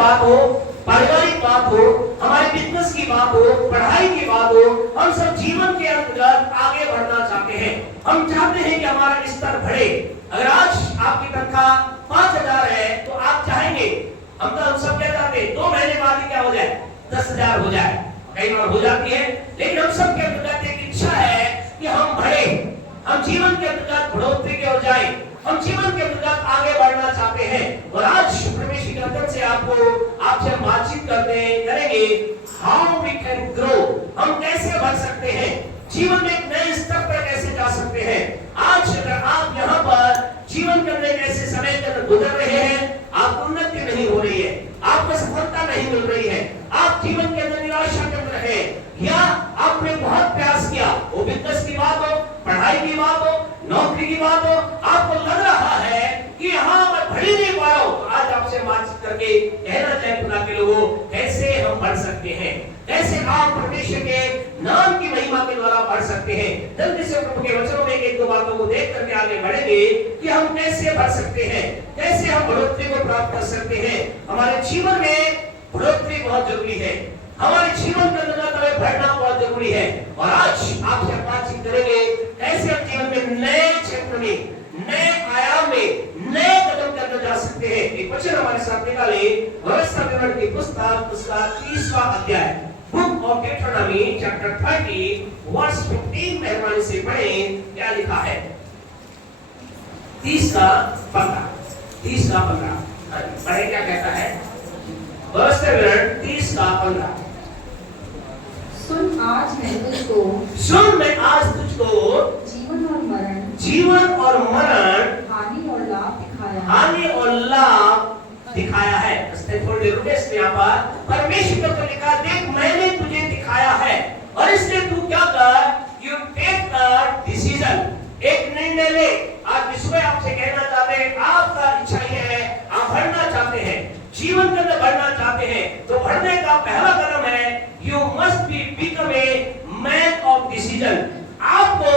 बात हो, पारिवारिक बात हो, हमारे बिजनेस की बात हो, पढ़ाई की बात हो, हम सब जीवन के अंतर्गत आगे बढ़ना चाहते हैं। हम चाहते हैं कि हमारा स्तर बढ़े। अगर आज आपकी तनख्वाह 5,000 है तो आप चाहेंगे, हम सब क्या चाहते हैं, 2 महीने बाद ही क्या हो जाए, 10,000 हो जाए। कई बार हो जाती है, लेकिन हम सब के अंतर्गत एक इच्छा है कि हम बढ़े, हम जीवन के अंतर्गत बढ़ोतरी की ओर जाएं, हम जीवन के अंतर्गत आगे बढ़ना चाहते हैं। और आज परमेश्वर की तरफ से आपसे हम बातचीत करेंगे, हाउ वी कैन ग्रो, हम कैसे बढ़ सकते हैं, जीवन में एक नए स्तर पर कैसे जा सकते हैं। आज अगर आप यहाँ पर जीवन के अंदर ऐसे समय के अंदर गुजर रहे हैं, आपको उन्नति नहीं हो रही है, आपको सफलता नहीं मिल रही है, आप जीवन के अंदर निराशा के अंदर है, या आपने बहुत प्रयास किया, वो बिजनेस की बात हो, पढ़ाई की बात हो, नौकरी की बात हो, आपको लग रहा है कि यहाँ मैं बढ़ ही नहीं पा रहा हूं, तो आज आपसे बातचीत करके कहना चाहे खुदा के लोगों, कैसे हम बढ़ सकते हैं, कैसे आप परमेश्वर के नाम की महिमा के द्वारा बढ़ सकते हैं। जल्दी से प्रभु के वचनों में एक दो बातों को देख करके आगे बढ़ेंगे कि हम कैसे बढ़ सकते हैं, कैसे हम बढ़ोतरी को प्राप्त कर सकते हैं। हमारे जीवन में बढ़ोतरी बहुत जरूरी है, हमारे जीवन के अंदर हमें बढ़ना बहुत जरूरी है। और आज आपसे बातचीत करेंगे कैसे हम जीवन में नए क्षेत्र में, नए आयाम में, नए कदम के अंदर जा सकते हैं। एक वचन हमारे साथ निकाले, व्यवस्था विवरण की पुस्तक उसका 30वां अध्याय, बुक ऑफ डिट्रोनॉमी चैप्टर 30 वर्स 15 मेहरबानी से पढ़ें, क्या लिखा है। 30 का 15 पढ़े, क्या कहता है व्यवस्था विवरण 30 का 15। सुन मैं आज तुझको जीवन और मरण, हानि और लाभ दिखाया है। यहाँ पर परमेश्वर को लिखा, देख मैंने तुझे दिखाया है और इसलिए तू क्या कर, यू टेक अ डिसीजन, एक निर्णय ले। आज विश्व आपसे कहना चाहते हैं, आपका इच्छा ये है, आप बढ़ना चाहते हैं, जीवन के अंदर बढ़ना चाहते हैं, तो बढ़ने का पहला कदम है, you must be become a man of decision. आपको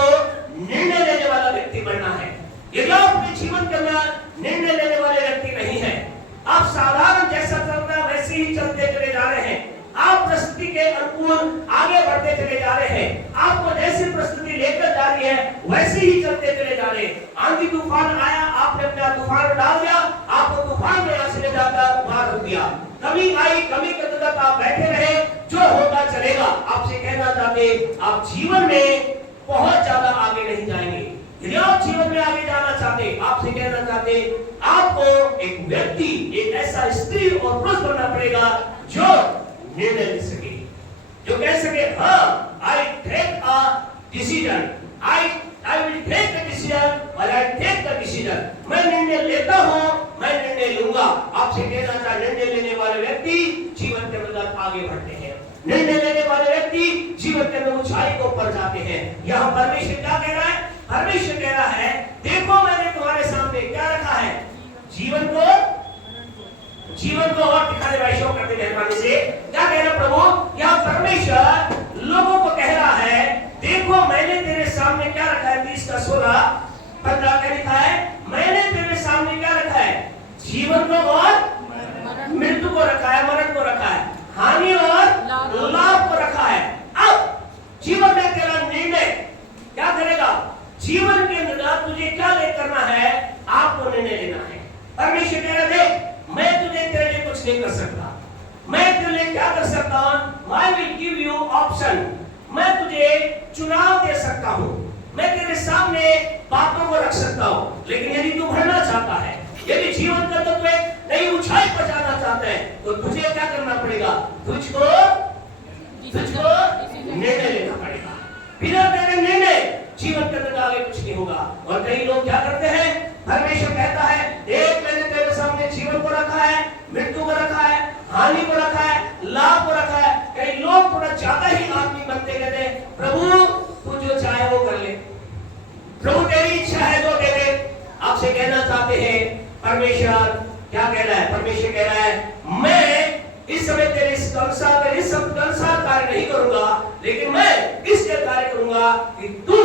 निर्णय लेने वाला व्यक्ति बनना है। यदि आप अपने जीवन के अंदर निर्णय लेने वाले व्यक्ति नहीं है, आप साधारण जैसा चलता है वैसे ही चलते चले जा रहे हैं, आप परिस्थिति के अनुकूल आगे बढ़ते चले जा रहे हैं, आपको जैसी परिस्थिति लेकर जा रही है वैसे ही चलते चले जा रहे हैं। आंधी तूफान आया, आपने अपना तूफान में डाल दिया, आपको तूफान में से ले जाकर मार दिया। कमी आई, कमी के तहत आप बैठे रहे, जो होगा चलेगा। आपसे कहना चाहते, आप जीवन में बहुत ज्यादा आगे नहीं जाएंगे। यदि आप जीवन में आगे जाना चाहते, आपसे कहना चाहते, आपको एक व्यक्ति, एक ऐसा स्त्री और पुरुष बनना पड़ेगा जो निर्णय ले सके, जो कह सके, हाँ I take a decision, I will take the decision और आई टेक द डिसीजन। मैं निर्णय लेता हूं, मैं निर्णय लूंगा। आपसे कहना चाहते, निर्णय लेने वाले व्यक्ति जीवन के अंदर आगे बढ़ते हैं, निर्णय लेने वाले व्यक्ति जीवन के अंदर ऊंचाई को ऊपर जाते हैं। यहाँ परमेश्वर क्या कह रहा है, परमेश्वर कह रहा है, देखो मैंने तुम्हारे सामने क्या रखा है, जीवन को और दिखाने वाली शो करते मेहरबानी से। क्या कह रहा प्रभु, या परमेश्वर लोगों को कह रहा है, देखो मैंने तेरे सामने क्या रखा है। 30 का 16 15 क्या लिखा है, मैंने तेरे सामने क्या रखा है, जीवन को और मृत्यु को रखा है, मरण को रखा है, हानि और लाभ को रखा है। अब जीवन में तेरा निर्णय क्या करेगा, जीवन के अंदर तुझे क्या करना है, आपको निर्णय लेना है। परमेश्वर कह रहा है, मैं तुझे तेरे लिए कुछ नहीं कर सकता, मैं तेरे लिए क्या कर सकता हूं, I will give you option, मैं तुझे चुनाव दे सकता हूं, मैं तेरे सामने बातों को रख सकता हूं। लेकिन यदि तू बढ़ना चाहता है, यदि जीवन का तत्व नई ऊंचाई पर जाना चाहता है, तो तुझे क्या करना पड़ेगा, तुझको निर्णय लेना पड़ेगा। बिना तेरे निर्णय जीवन के अंदर आगे कुछ नहीं होगा। और कई लोग क्या करते हैं, परमेश्वर कहता है, देख मैंने तेरे सामने जीवन को रखा है, मृत्यु को रखा है, हानि को रखा है, लाभ को रखा है। कई लोग थोड़ा ज्यादा ही आदमी बनते कहते, प्रभु तू जो चाहे वो कर ले, प्रभु तेरी इच्छा है जो दे दे। आपसे कहना चाहते हैं, परमेश्वर क्या कह रहा है, परमेश्वर कह रहा है, मैं इस समय तेरे इस अनुसार कार्य नहीं करूंगा, लेकिन मैं इसके कार्य करूंगा कि तू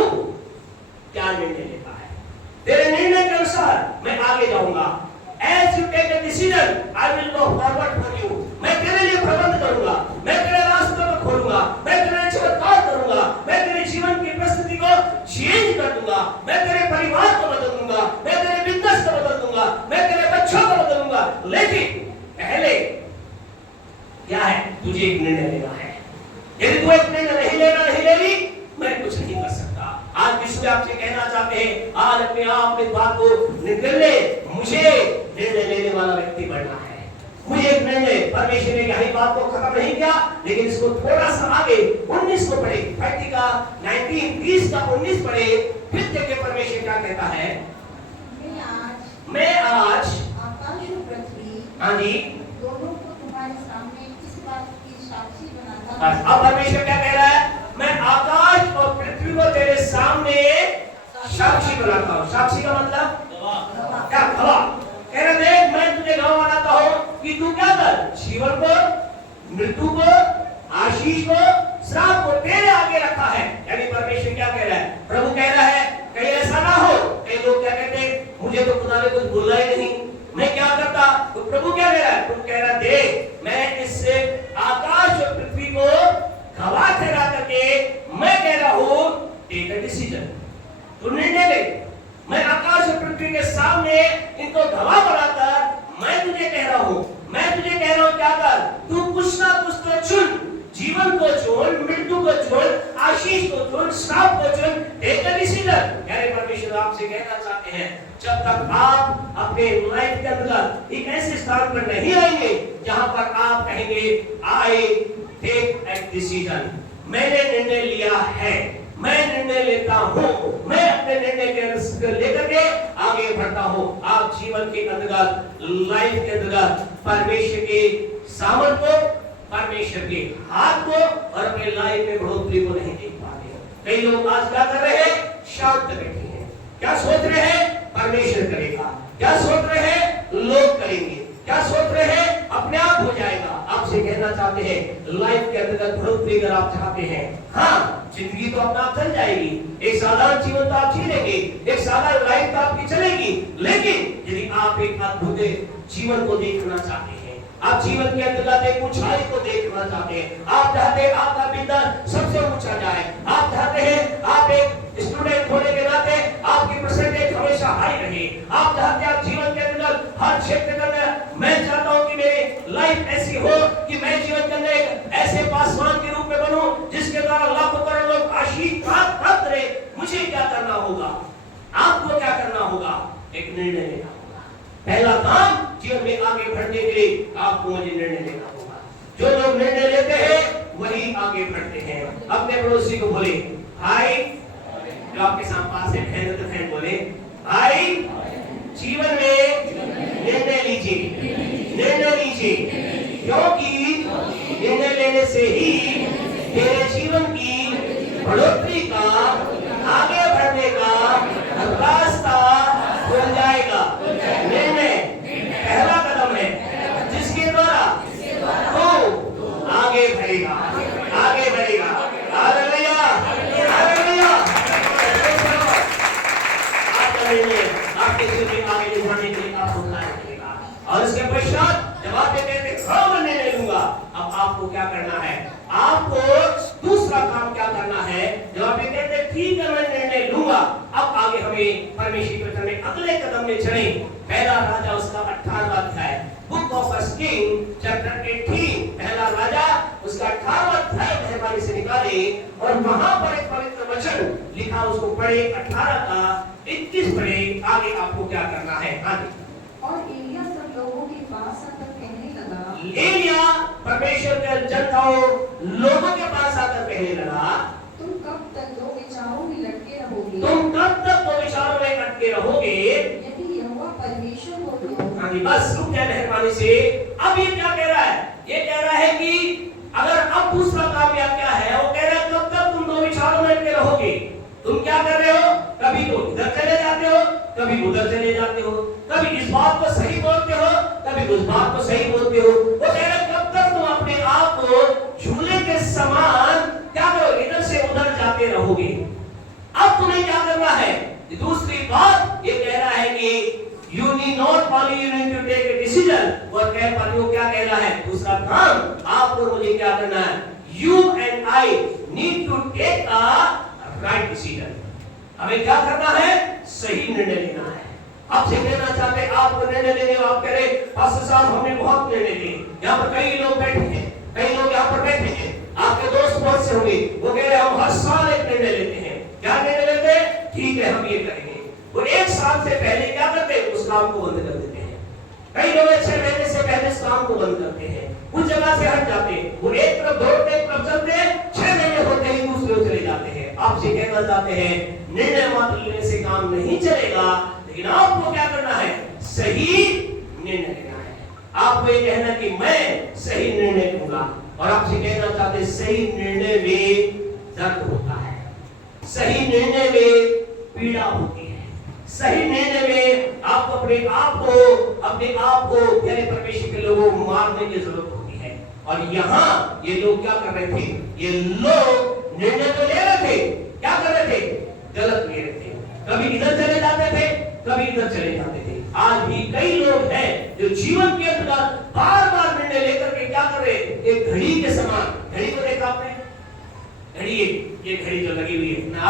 क्या निर्णय लेता है, तेरे निर्णय के अनुसार मैं आगे जाऊंगा। As you take a decision, I will go forward for you. मैं तेरे लिए प्रबंध करूंगा, मैं तेरे रास्तों को खोलूंगा, मैं तेरे लिए चमत्कार करूंगा, मैं तेरे जीवन की परिस्थिति को चेंज कर दूंगा, मैं तेरे परिवार को बदल दूंगा, मैं तेरे बिजनेस को बदल दूंगा, मैं तेरे बच्चों को बदल दूंगा। लेकिन पहले क्या है, तुझे एक निर्णय लेना है। यदि तू एक निर्णय नहीं लेगी, मैं कुछ नहीं कर सकता। आज विश्व आपसे कहना चाहते हैं, आज अपने आप में बात को निकल ले। मुझे निर्णय लेने वाला व्यक्ति बनना है। मुझे एक निर्णय, परमेश्वर ने यही बात को खत्म नहीं किया, लेकिन इसको थोड़ा सा आगे 19 को पढ़े, 30 का 19, 30 का 19 पढ़े, फिर देखिए परमेश्वर क्या कहता है। मैं आज आकाश और पृथ्वी, हाँ जी, दोनों को तुम्हारे सामने इस बात की साक्षी बनाता हूं। अब परमेश्वर क्या कह रहा है, मैं आकाश और पृथ्वी को तेरे सामने साक्षी बनाता हूँ। साक्षी का मतलब क्या, गवाह। कह रहे देख, मैं तुझे गवाह बनाता हूँ कि तू क्या कर, जीवन को, मृत्यु को, आशीष को, श्राप को तेरे आगे रखा है। यानी परमेश्वर क्या कह रहा है, प्रभु कह रहा है, कहीं ऐसा ना हो। कई लोग क्या कहते हैं, मुझे तो खुदा ने कुछ बोला ही नहीं, मैं क्या करता। तो प्रभु क्या कह रहा है, प्रभु कह रहा है, देख मैं इससे आकाश और पृथ्वी को गवाह ठहरा करके मैं कह रहा हूं, टेक अ डिसीजन, तू निर्णय ले। मैं आकाश और पृथ्वी के सामने इनको गवाह बनाकर मैं तुझे कह रहा हूं, मैं तुझे कह रहा हूं क्या कर, तू कुछ ना कुछ तो चुन, जीवन को चुन, मृत्यु को चुन, आशीष को चुन, श्राप को चुन, टेक अ डिसीजन। यानी परमेश्वर आपसे कहना चाहते हैं, जब तक आप अपने लाइफ के अंदर एक ऐसे स्थान पर नहीं आएंगे जहां पर आप कहेंगे आई टेक ए डिसीजन, मैंने निर्णय लिया है, मैं निर्णय लेता हूं, मैं अपने निर्णय के लेकर के आगे बढ़ता हूं। आप जीवन के अंतर्गत, लाइफ के अंतर्गत परमेश्वर के सामर्थ को, परमेश्वर के हाथ को और अपने लाइफ में बढ़ोतरी को नहीं देख पाते। कई लोग आज क्या कर रहे हैं, शांत बैठे हैं, क्या सोच रहे हैं, परमेश्वर करेगा, क्या सोच रहे हैं, लोग करेंगे, क्या सोच रहे हैं, अपने आप हो जाएगा। आपसे कहना चाहते हैं, लाइफ के अंतर्गत बढ़ोतरी अगर आप चाहते हैं, हाँ जिंदगी तो अपना चल जाएगी, एक साधारण जीवन तो आप जी लेंगे, एक साधारण लाइफ तो आपकी चलेगी, लेकिन यदि आप एक अद्भुत जीवन को देखना चाहते हैं, आप जीवन के अंतर्गत एक ऊंचाई को देखना चाहते हैं, आप चाहते हैं आपका बिजनेस सबसे ऊंचा जाए, आप चाहते हैं आप एक स्टूडेंट होने के नाते आपकी परसेंटेज हमेशा हाई रहे, आप चाहते हैं आप जीवन के अंदर हर क्षेत्र के अंदर, मैं चाहता हूं कि मेरी लाइफ ऐसी हो कि मैं जीवन के अंदर एक ऐसे पासवान के रूप में बनूं जिसके द्वारा लाखों करोड़ों लोग आशीष प्राप्त करें। मुझे क्या करना होगा, आपको क्या करना होगा, एक निर्णय लेना होगा। पहला काम जीवन में आगे बढ़ने के लिए आपको मुझे निर्णय लेना होगा। जो लोग निर्णय लेते हैं वही आगे बढ़ते हैं। अपने पड़ोसी को बोले भाई, जो आपके सामने पास है बहन बोले भाई, जीवन में निर्णय लीजिए, निर्णय लीजिए, क्योंकि निर्णय लेने से ही तेरे जीवन की बढ़ोतरी का, आगे बढ़ने का रास्ता खुल जाएगा। निर्णय पहला कदम है जिसके द्वारा तू आगे बढ़ेगा, आगे बढ़ेगा। Hallelujah, hallelujah. आपका निर्णय आपके जीवन में आगे ले जाने के लिए आपको कार्य करेगा। और इसके पश्चात जब आप ये कहते हैं मैं निर्णय लूंगा, अब आपको क्या करना है, आपको दूसरा काम क्या करना है। जब आप ये कहते हैं ठीक है मैं निर्णय लूंगा, अब आगे हमें परमेश्वर के वचन में अगले कदम में चले। पहला राजा उसका 18वां अध्याय, book of first king chapter 18, पहला राजा उसका 18वां अध्याय मेहरबानी से निकाले और वहां पर एक पवित्र वचन लिखा, उसको पढ़े, 18 का 21 पढ़े। आगे आपको क्या करना है, आगे। और एलिया सब लोगों के पास आकर कहने लगा, एलिया परमेश्वर के जनताओं लोगों के पास आकर कहने लगा, तुम कब तक दो विचारों में लटके रहोगे, तुम कब तक दो विचारों में अटके रहोगे। यदि यहोवा परमेश्वर हो तो। हाँ जी, बस रुक जाए मेहरबानी से। अब ये क्या कह रहा है, ये कह रहा है कि अगर अब दूसरा काम क्या है, वो कह रहा है कब तक तुम दो विचारों में अटके रहोगे। तुम क्या कर रहे हो, कभी तो इधर चले जाते हो, कभी उधर चले जाते हो, कभी इस बात को सही बोलते हो, कभी उस बात को सही बोलते हो। वो कह रहे कब तक तुम अपने आप को झूले के समान क्या करोगे, इधर से उधर जाते रहोगे। अब तुम्हें क्या करना है। दूसरी बात ये कह रहा है कि you need not only you need to take a decision, वो क्या कहना है? दूसरा काम आपको मुझे क्या करना है? You and I need to take a right decision. हमें क्या करना है? सही निर्णय लेना है। आपसे कहना चाहते हैं आप निर्णय लेने आप कह रहे पास्टर साहब हमने बहुत निर्णय लिए। यहाँ पर कई लोग बैठे हैं, कई लोग यहाँ पर बैठे हैं, आपके दोस्त बहुत से होंगे, वो कह रहे हम हर साल एक निर्णय लेते हैं। क्या निर्णय लेते हैं? ठीक है हम ये करेंगे। वो एक साल से पहले क्या करते हैं? उस काम को बंद कर देते हैं। कई लोग 6 महीने से पहले इस काम को बंद करते हैं, उस जगह से हट जाते हैं, वो एक तरफ दौड़ते एक तरफ चलते हैं, 6 महीने होते ही दूसरे ओर चले जाते हैं। आपसे कहना चाहते हैं निर्णय मात्र लेने से काम नहीं चलेगा, लेकिन आपको क्या करना है? सही निर्णय लेना है। आपको ये कहना कि मैं सही निर्णय लूंगा। और आपसे कहना चाहते सही निर्णय में दर्द होता है, सही निर्णय में पीड़ा होती है, सही निर्णय में आपको अपने आप को प्यारे परमेश्वर के लोगों मारने की जरूरत होती है। और यहाँ ये लोग क्या कर रहे थे? ये लोग निर्णय तो ले रहे थे, क्या कर रहे थे? गलत ले रहे थे। कभी इधर चले जाते थे, कभी इधर चले जाते थे। आज भी कई लोग हैं जो जीवन के अंदर बार-बार निर्णय लेकर के क्या कर रहे हैं? एक घड़ी के समान, घड़ी को देखा आपने? घड़ी ये घड़ी जो लगी हुई है ना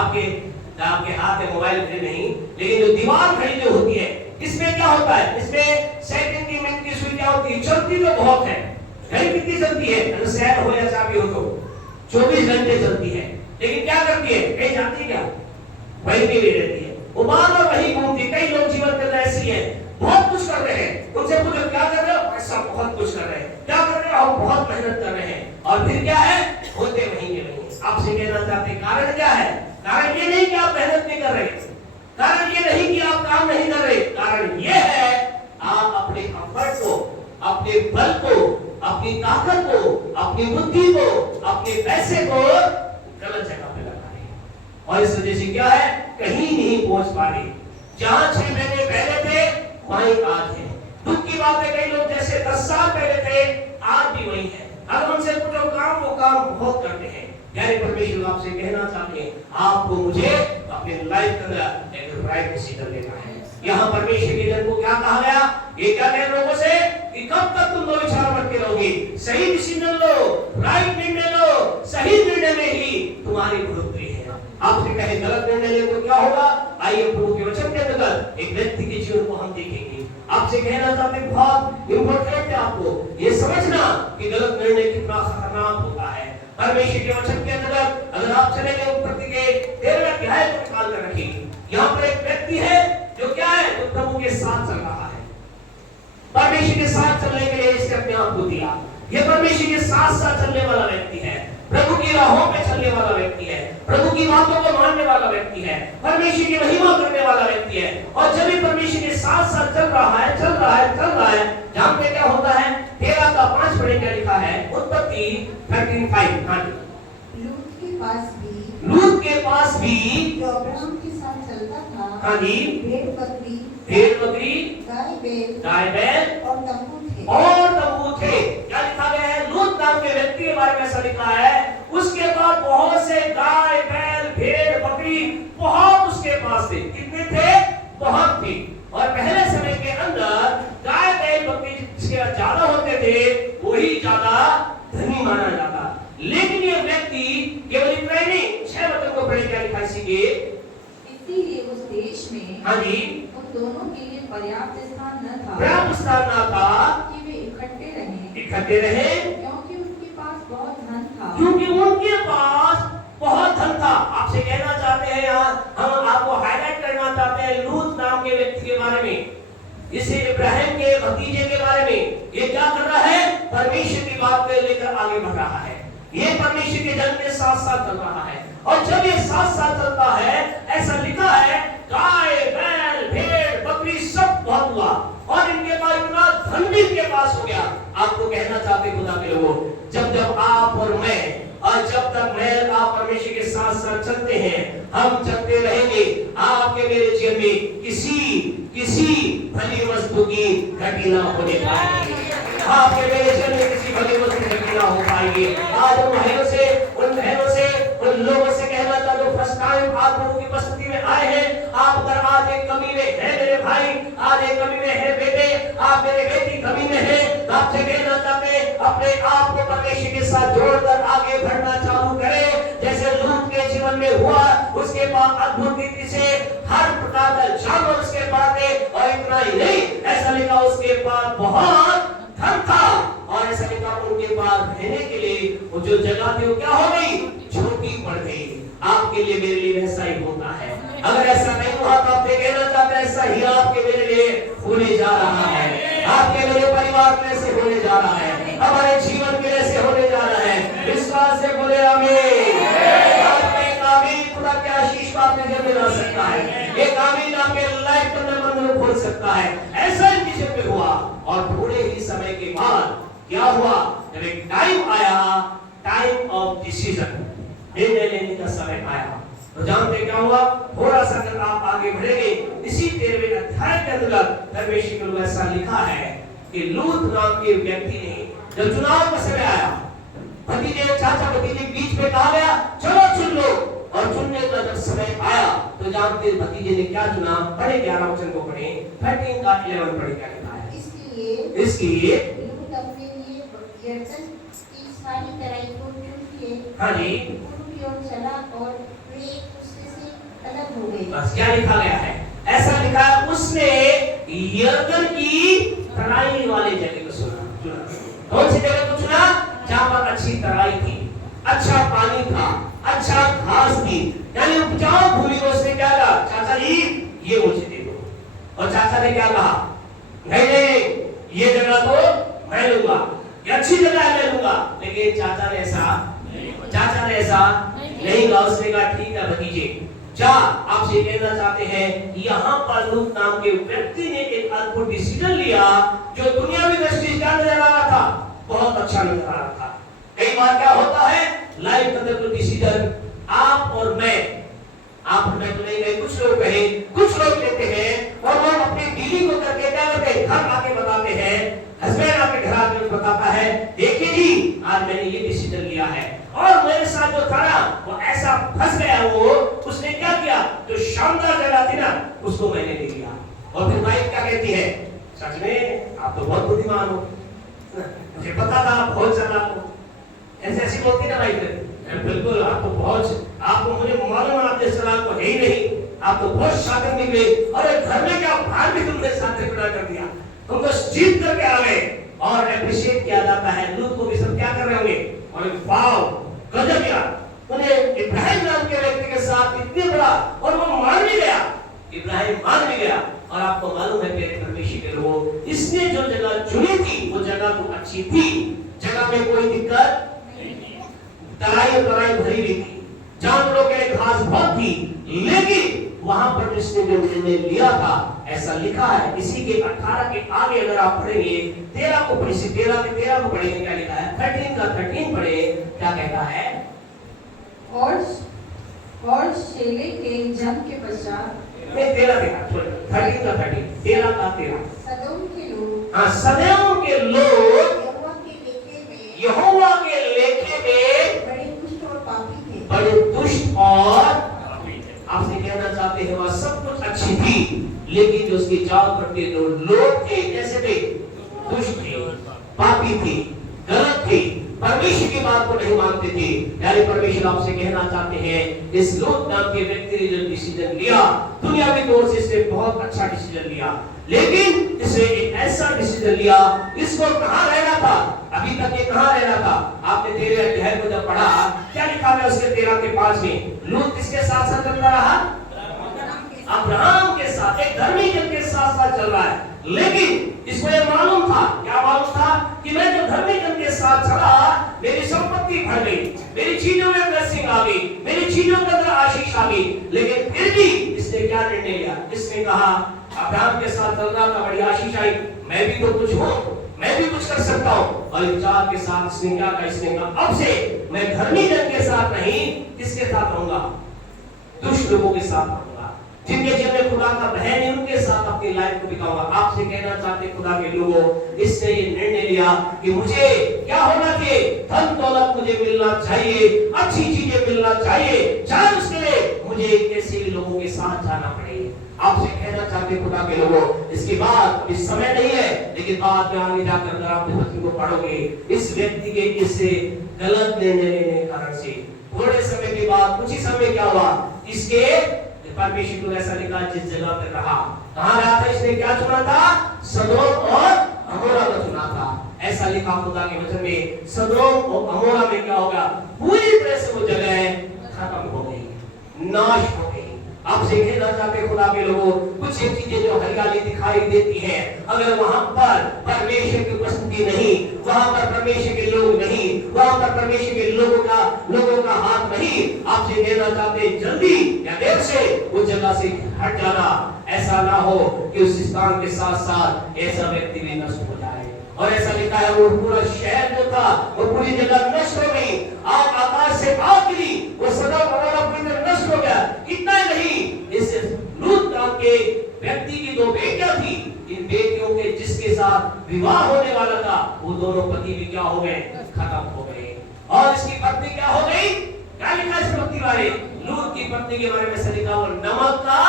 आपके हाथ में मोबाइल घड़ी नहीं, लेकिन जो दीवार घड़ी जो होती है, इसमें क्या होता है? इसमें सेकंड की मिनट की सुई क्या होती है? चलती तो बहुत है। घड़ी कितनी चलती है? अगर शहर हो या चाबी हो तो 24 घंटे चलती है, लेकिन क्या करती है? कहीं जाती है क्या? वहीं पे भी रहती है, वो बार-बार वहीं घूमती है। कई लोग जीवन में ऐसे ही है, बहुत कुछ कर रहे हैं, उनसे पूछो क्या कर रहे हो? ऐसा बहुत कुछ कर रहे हैं। क्या कर रहे हो? हम बहुत मेहनत कर रहे हैं, और फिर क्या है? होते वहीं के वहीं। आपसे कहना चाहते हैं कारण क्या है? कारण ये नहीं कि आप मेहनत नहीं कर रहे, कारण ये नहीं कि आप काम नहीं कर रहे, कारण ये है आप अपने एफर्ट को, अपने बल को, अपनी ताकत को, अपनी बुद्धि को, अपने पैसे को गलत जगह पे लगा रहे हैं। और इस वजह से क्या है? कहीं नहीं पहुंच पा रहे। जहां 6 महीने पहले थे वहीं आज है। दुख की बात है, कई लोग जैसे 10 साल पहले थे आज भी वही है। अगर उनसे पूछो काम, वो काम बहुत करते हैं। यानी परमेश्वर आपसे कहना चाहते हैं आपको मुझे अपने लाइफ के अंदर एक राइट डिसीजन लेना है। यहाँ परमेश्वर के जन को क्या कहा गया? ये क्या कह लोगों से कि कब तक तुम दो विचार करते रहोगे? सही डिसीजन लो, राइट निर्णय लो, सही निर्णय में ही तुम्हारी बढ़ोतरी है। आपसे कहे गलत निर्णय ले तो क्या होगा? आइए प्रभु के वचन के अंदर एक व्यक्ति के जीवन को हम देखेंगे। आपसे कहना चाहते हैं बहुत इंपॉर्टेंट है आपको ये समझना कि गलत निर्णय कितना खतरनाक होता है। परमेश्वर के वचन के अंदर अगर आप चलेंगे उत्पत्ति के 13वें अध्याय को निकाल कर रखिए। यहाँ पर एक व्यक्ति है जो क्या है? तो प्रभु के साथ चल रहा है। परमेश्वर के साथ चलने के लिए इसने अपने आप को दिया। ये परमेश्वर के साथ साथ चलने वाला व्यक्ति है, प्रभु की राहों पे चलने वाला व्यक्ति है, प्रभु की बातों को मानने वाला व्यक्ति है, परमेश्वर की महिमा करने वाला व्यक्ति है। और जब भी परमेश्वर के साथ साथ चल रहा है, जहाँ पे क्या होता है? 13 का 5 पढ़े क्या लिखा है? उत्पत्ति 13:5। हाँ जी। लूत के पास भी जो अब्राहम के साथ चलता था, हाँ जी, भेड़ बकरी, गाय बैल और तंबू थे। क्या लिखा गया है? लूत नाम के व्यक्ति के बारे में ऐसा लिखा है, उसके पास बहुत से गाय बैल भेड़ बकरी बहुत उसके पास थे। कितने थे? बहुत थे। और पहले समय के अंदर गाय बैल बकरी जिसके ज्यादा होते थे वही ज्यादा धनी माना जाता। लेकिन ये व्यक्ति केवल इतना ही नहीं, 6 वचन को पढ़े क्या लिखा इसीलिए उस देश में हाँ जी उन दोनों के लिए पर्याप्त स्थान न था, कि वे इकट्ठे रहे क्योंकि उनके पास बहुत धन था। आपसे कहना चाहते हैं यार, हम आपको हाईलाइट करना चाहते हैं लूत नाम के व्यक्ति के बारे में, इसे इब्राहिम के भतीजे के बारे में। ये क्या कर रहा है? परमेश्वर की बात को लेकर आगे बढ़ रहा है। ये परमेश्वर के जन के साथ साथ चल रहा है। और जब ये साथ साथ चलता है, ऐसा लिखा है गाय बैल भेड़ बकरी सब बहुत हुआ, और इनके पास इतना धन भी इनके पास हो गया। आपको कहना चाहते खुदा के लोगों, जब आप और मैं, और जब तक मैं आप परमेश्वर के साथ साथ चलते हैं, हम चलते रहेंगे। आपके मेरे जीवन में किसी भली वस्तु की घटी ना होने पाएगी। आपके मेरे जीवन में किसी भली वस्तु की घटी ना हो पाएगी। आज उन भाइयों से, उन बहनों से, उन लोगों से कहना चाहता हूं, टाइम आप लोगों की उपस्थिति में आए हैं, आप अगर आज एक कमी में है मेरे भाई, आज एक कमी में है बेटे, आप मेरे बेटी कमी में है, तो आपसे कहना चाहते हैं अपने आप को परमेश्वर के साथ जोड़कर आगे बढ़ना चालू करें। जैसे लूत के जीवन में हुआ, उसके बाद अद्भुत रीति से हर प्रकार का जानवर उसके पास थे, और इतना ही नहीं, ऐसा लिखा उसके पास बहुत धन था, और ऐसा लिखा उनके पास रहने के लिए वो जो जगह थी वो क्या हो गई, छोटी पड़ गई। आपके लिए मेरे लिए वैसा ही होता है। अगर ऐसा नहीं हुआ तो आप कहना चाहते हैं ऐसा ही आपके मेरे लिए होने जा रहा है, आपके मेरे परिवार में से होने जा रहा है, हमारे जीवन में से होने जा रहा है। विश्वास से बोले आमीन। आमीन। खुदा के आशीष को आपने जब मिला सकता है, एक आमीन आपके लाइफ के अंदर मन खोल सकता है। ऐसा ही जीवन में हुआ, और थोड़े ही समय के बाद क्या हुआ, जब एक टाइम आया, टाइम ऑफ डिसीजन, निर्णय लेने का समय आया, तो जानते क्या हुआ, थोड़ा सा अगर आप आगे बढ़ेंगे इसी 13वें अध्याय के अंदर परमेश्वर ने ऐसा लिखा है कि लूत नाम के व्यक्ति ने जब चुनाव का समय आया, भतीजे चाचा भतीजे बीच में कहा गया चलो चुन लो, और चुनने का जब समय आया तो जानते भतीजे ने क्या चुना। पढ़े 11 वचन को पढ़े, 13 का 11 पढ़े, क्या लिखा है। इसलिए लूत अपने लिए यरदन की सारी तराई को चुन के हाँ जी पूर्व की ओर चला, और वे एक दूसरे से अलग हो गए। बस क्या लिखा गया है, ऐसा लिखा है उसने यरदन की तराई वाले जगह को चुना। कौन सी जगह को चुना, जहां पर अच्छी तराई थी, अच्छा पानी था, अच्छा घास थी, यानी उपजाऊ भूमि को उसने क्या कहा, चाचा जी ये मुझे दे दो, और चाचा ने क्या कहा, नहीं ये जगह तो मैं लूंगा, ये अच्छी जगह है मैं लूंगा। लेकिन चाचा ने ऐसा नहीं कहा। उसने कहा ठीक है भतीजे जा, आपसे कहना चाहते हैं यहाँ पर लूत नाम के व्यक्ति ने एक अद्भुत डिसीजन लिया जो दुनियावी दृष्टि से नजर आ रहा था, बहुत अच्छा नजर आ रहा था। कई बार क्या होता है लाइफ के अंदर, डिसीजन आप और मैं तो नहीं गए, कुछ लोग कहे, कुछ लोग लेते हैं, और वो अपनी बीवी को करके क्या करते हैं, घर आके बताते हैं, हस्बैंड आके घर आके बताता है देखिए जी आज मैंने ये डिसीजन लिया है, और मेरे साथ जो था ना वो ऐसा फंस गया, वो उसने क्या किया, जो शानदार जगह थी ना उसको मैंने ले लिया। और फिर वाइफ क्या कहती है, सच में आप तो बहुत बुद्धिमान हो, मुझे पता था आप बहुत चालाक हो, ऐसी बोलती ना वाइफ। बिल्कुल आपको मुझे मालूम है आप जैसे चालाक को है ही नहीं, आप तो बहुत शातिर निकले, अरे घर में क्या बाहर भी तुमने साथ खड़ा कर दिया, तुम तो जीत करके आ गए। और एप्रिशिएट किया जाता है, लूत को भी सब क्या कर रहे होंगे, और वाओ गजब यार, उन्हें इब्राहिम नाम के व्यक्ति के साथ इतने बड़ा, और वो मान भी गया, इब्राहिम मान भी गया। और आपको मालूम है मेरे परमेश्वर के लोगों, इसने जो जगह चुनी थी वो जगह तो अच्छी थी, जगह में कोई दिक्कत तराई भरी हुई थी, जानवरों के लिए घास बहुत थी, लेकिन वहां पर जिसने जो निर्णय लिया था, ऐसा लिखा है इसी के 18 के आगे अगर आप पढ़ेंगे 13 को पढ़ेंगे क्या लिखा है, 13 का 13 पढ़े, क्या कहता है, और शेले के जन्म के पश्चात, 13 का 13 सदोम के लोग, सदोम के लोग यहोवा के लेखे में बड़े दुष्ट और पापी थे, बड़े दुष्ट और आपसे कहना चाहते हैं वह सब कुछ अच्छी थी, लेकिन जो उसके चारों पट्टे लोग थे कैसे थे, दुष्ट थे, पापी थे, गलत थे, परमेश्वर की बात को नहीं मानते थे। यानी परमेश्वर आपसे कहना चाहते हैं इस लूत नाम के व्यक्ति ने जो डिसीजन लिया, दुनियावी तौर से इसने बहुत अच्छा डिसीजन लिया, लेकिन इसने एक ऐसा डिसीजन लिया, इसको कहां रहना था, अभी तक ये कहां रहना था। आपने 13 अध्याय को जब पढ़ा, क्या लिखा है उसके 13 के 5 में, लूत किसके साथ साथ चलता रहा, अब्राहम के साथ, एक धर्मी जन के साथ साथ चल रहा है, लेकिन इसको ये मालूम था, क्या मालूम था कि मैं जो धर्मी जन के साथ चला मेरी संपत्ति बढ़ गई, मेरी चीजों में ब्लेसिंग आ गई, मेरी चीजों के अंदर आशीष आ गई, लेकिन फिर भी इसने क्या निर्णय लिया, इसने कहा अब्राहम के साथ चल रहा था, बड़ी आशीष आई, मैं भी तो कुछ हूं, मैं भी कुछ कर सकता हूं, और विचार के साथ इसने क्या कहा, इसने कहा अब से मैं धर्मी जन के साथ नहीं, किसके साथ रहूंगा, दुष्ट लोगों के साथ रहूंगा, जिनके जीवन में खुदा का भय नहीं, उनके साथ अपनी लाइफ को बिताऊंगा। आपसे कहना चाहते खुदा के लोगों, इसने ये निर्णय लिया कि मुझे क्या होना चाहिए, धन दौलत मुझे मिलना चाहिए, अच्छी चीजें मिलना चाहिए, चाहे उसके लिए मुझे कैसे लोगों के साथ जाना पड़े। आपसे कहना चाहते खुदा के लोगों, इसके बाद इस समय नहीं है, लेकिन बाद में आगे जाकर अगर आप पत्री को पढ़ोगे, इस व्यक्ति के इससे गलत निर्णय लेने के कारण से थोड़े समय के बाद, कुछ ही समय क्या हुआ, इसके परमेश्वर को ऐसा लिखा जिस जगह पर रहा, कहां रहा था, इसने क्या चुना था, सदोम और अमोरा को चुना था। ऐसा लिखा खुदा के वचन में। सदोम और अमोरा में क्या होगा, पूरी तरह से वो जगह खत्म हो गई, नाश हो गई। आपसे कहना चाहते खुदा के लोगों, कुछ ये चीजें जो हरियाली दिखाई देती है, अगर वहां पर परमेश्वर की उपस्थिति नहीं, वहां पर परमेश्वर के लोग नहीं, वहां पर परमेश्वर के लोगों का हाथ नहीं, आपसे कहना चाहते जल्दी या देर से उस जगह से हट जाना। ऐसा ना हो कि उस स्थान के साथ साथ ऐसा व्यक्ति भी नष्ट हो जाए। और ऐसा लिखा है वो पूरा शहर जो था वो पूरी जगह नष्ट हो गई, आग आकाश से आग गिरी, वो सदोम अमोरा पूरी तरह नष्ट हो गया। इतना ही नहीं, इस लूत नाम के व्यक्ति की 2 बेटियां थी, इन बेटियों के जिसके साथ विवाह होने वाला था, वो दोनों पति भी क्या हो गए, खत्म हो गए। और इसकी पत्नी क्या हो गई, क्या लिखा इस पत्नी बारे, लूत की पत्नी के बारे में ऐसा लिखा, वो नमक का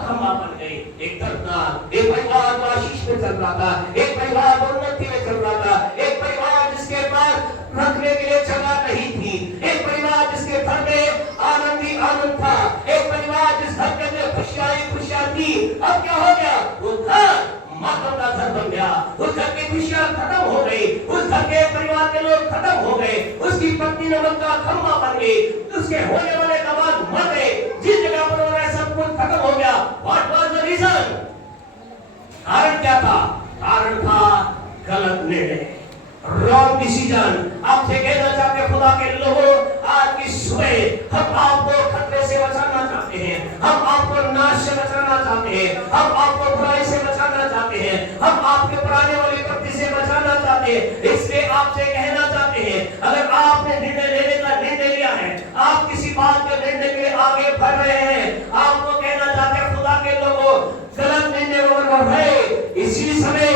खंभा बन गई। एक दर्दनाक, एक परिवार जो आशीष में चल रहा था, एक परिवार उन्नति में चल रहा था, एक परिवार जिसके पास रखने के लिए जगह नहीं थी, एक परिवार जिसके घर में आनंद ही आनंद था, एक परिवार जिस घर के अंदर खुशियां थी, अब क्या हो गया, वो घर मातम का घर बन गया। उस घर की खुशियां खत्म हो गई, उस घर के परिवार के लोग खत्म हो गए, उसकी पत्नी नमक का खंभा बन गई, उसके होने वाले दामाद मर गए, जिस जगह पर हो रहा है सब कुछ खत्म हो गया। What was the reason? कारण क्या था, कारण था गलत निर्णय, रॉन्ग डिसीजन। आपसे कहना चाहते खुदा के लोगों, आज की सुबह हम आपको खतरे से बचाना चाहते हैं, हम आपको नाश से बचाना चाहते हैं, हम आपको बुराई से बचाना चाहते हैं, हम आपके पुराने वाली पत्नी से बचाना चाहते हैं। इसलिए आपसे कहना चाहते हैं, अगर आपने निर्णय लेने का निर्णय लिया है, आप किसी बात के निर्णय के लिए आगे बढ़ रहे हैं, आपको कहना चाहते हैं खुदा के लोगों, गलत निर्णय बढ़ रहे, इसी समय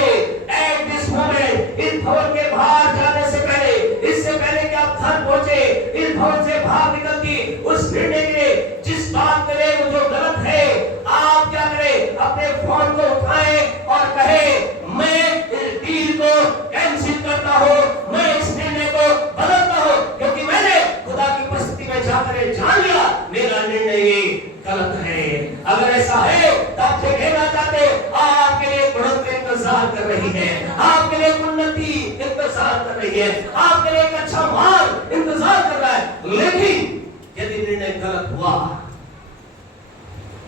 एट दिस मोमेंट इस भवन के बाहर जाने से पहले, इससे पहले कि आप घर पहुंचे, इस भवन से बाहर निकलती उस निर्णय के लिए, जिस बात के लिए जो गलत है, आप क्या करें, अपने फोन को उठाएं और कहें, मैं इस डील को कैंसिल करता हूं, मैं इस निर्णय को बदलता हूं, क्योंकि मैंने खुदा की उपस्थिति में जाकर जान लिया मेरा निर्णय ये गलत है। अगर ऐसा है तो आपसे कहना चाहते, आपके लिए बढ़ोतरी इंतजार कर रही है, आपके लिए उन्नति इंतजार कर रही है, आपके लिए एक अच्छा मार्ग इंतजार कर रहा है। लेकिन यदि निर्णय गलत हुआ,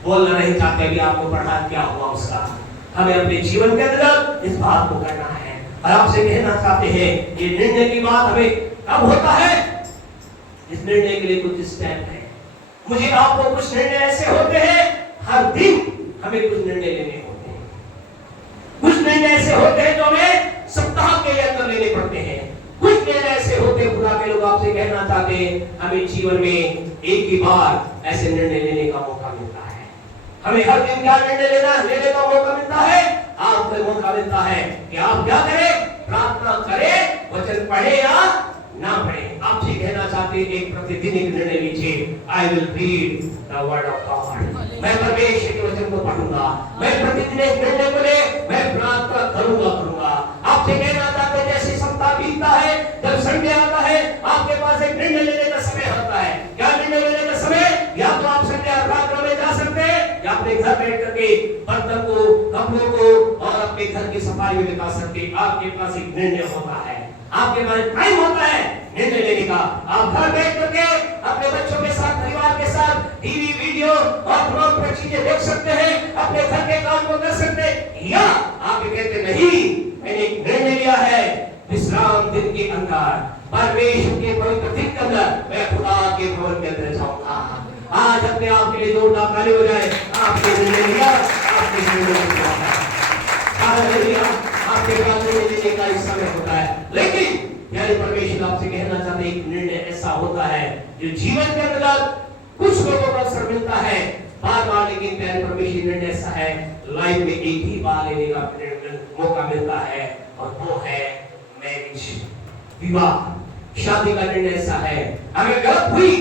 बोलना नहीं चाहते भी आपको पढ़ा क्या हुआ उसका, हमें अपने जीवन के अंदर इस बात को करना है। और आपसे कहना चाहते हैं, ये निर्णय की बात हमें कब होता है, इस निर्णय के लिए कुछ स्टेप है। मुझे आपको कुछ निर्णय ऐसे होते हैं, हर दिन हमें कुछ निर्णय लेने होते हैं, कुछ निर्णय ऐसे होते हैं जो हमें सप्ताह के अंदर लेने पड़ते हैं, कुछ निर्णय ऐसे होते हैं खुदा के लोग, आपसे कहना चाहते हैं, हमें जीवन में एक ही बार ऐसे निर्णय लेने का मौका मिलता है। हमें हर दिन क्या निर्णय लेने का मौका मिलता है, आपको मौका मिलता है कि आप क्या करें, प्रार्थना करें, वचन पढ़े या ना पढ़े। आपसे कहना चाहते हैं, एक प्रतिदिन एक निर्णय लीजिए, I will read the word of God, मैं परमेश्वर के वचन को पढ़ूंगा, मैं प्रतिदिन एक निर्णय को ले मैं प्रार्थना करूंगा। आपसे कहना चाहते हैं, जैसे सप्ताह बीतता है, जब संडे आता है, आपके पास एक निर्णय लेने का समय होता है। क्या निर्णय लेने का समय, या तो आप संडे प्रार्थना में जा सकते हैं, या अपने घर बैठ करके बर्तन को, कपड़ों को और अपने घर की सफाई में बिता सकते हैं। आपके पास एक निर्णय होता है, आपके पास टाइम होता है निर्णय लेने का। आप घर बैठ करके अपने बच्चों के साथ, परिवार के साथ टीवी, वीडियो और तमाम चीजें देख सकते हैं, अपने घर के काम को कर सकते हैं, या आप कहते नहीं, मैंने एक निर्णय लिया है, विश्राम दिन के अंदर परमेश्वर के पवित्र दिन के अंदर मैं खुदा के भवन के अंदर जाऊंगा। आज अपने आप के लिए जोरदार ताली बजाएं। आपने निर्णय लिया, आपने निर्णय लिया, आपके पास निर्णय लेने का इस समय होता है। लेकिन यानी परमेश्वर आपसे कहना चाहते हैं, एक निर्णय ऐसा होता है जो जीवन के अंदर कुछ लोगों को अवसर मिलता है बार-बार, लेकिन प्यारे परमेश्वर निर्णय ऐसा है, लाइफ में एक ही बार लेने का मौका मिलता है, और वो है मैरिज, विवाह, शादी का निर्णय ऐसा है। अगर गलत हुई,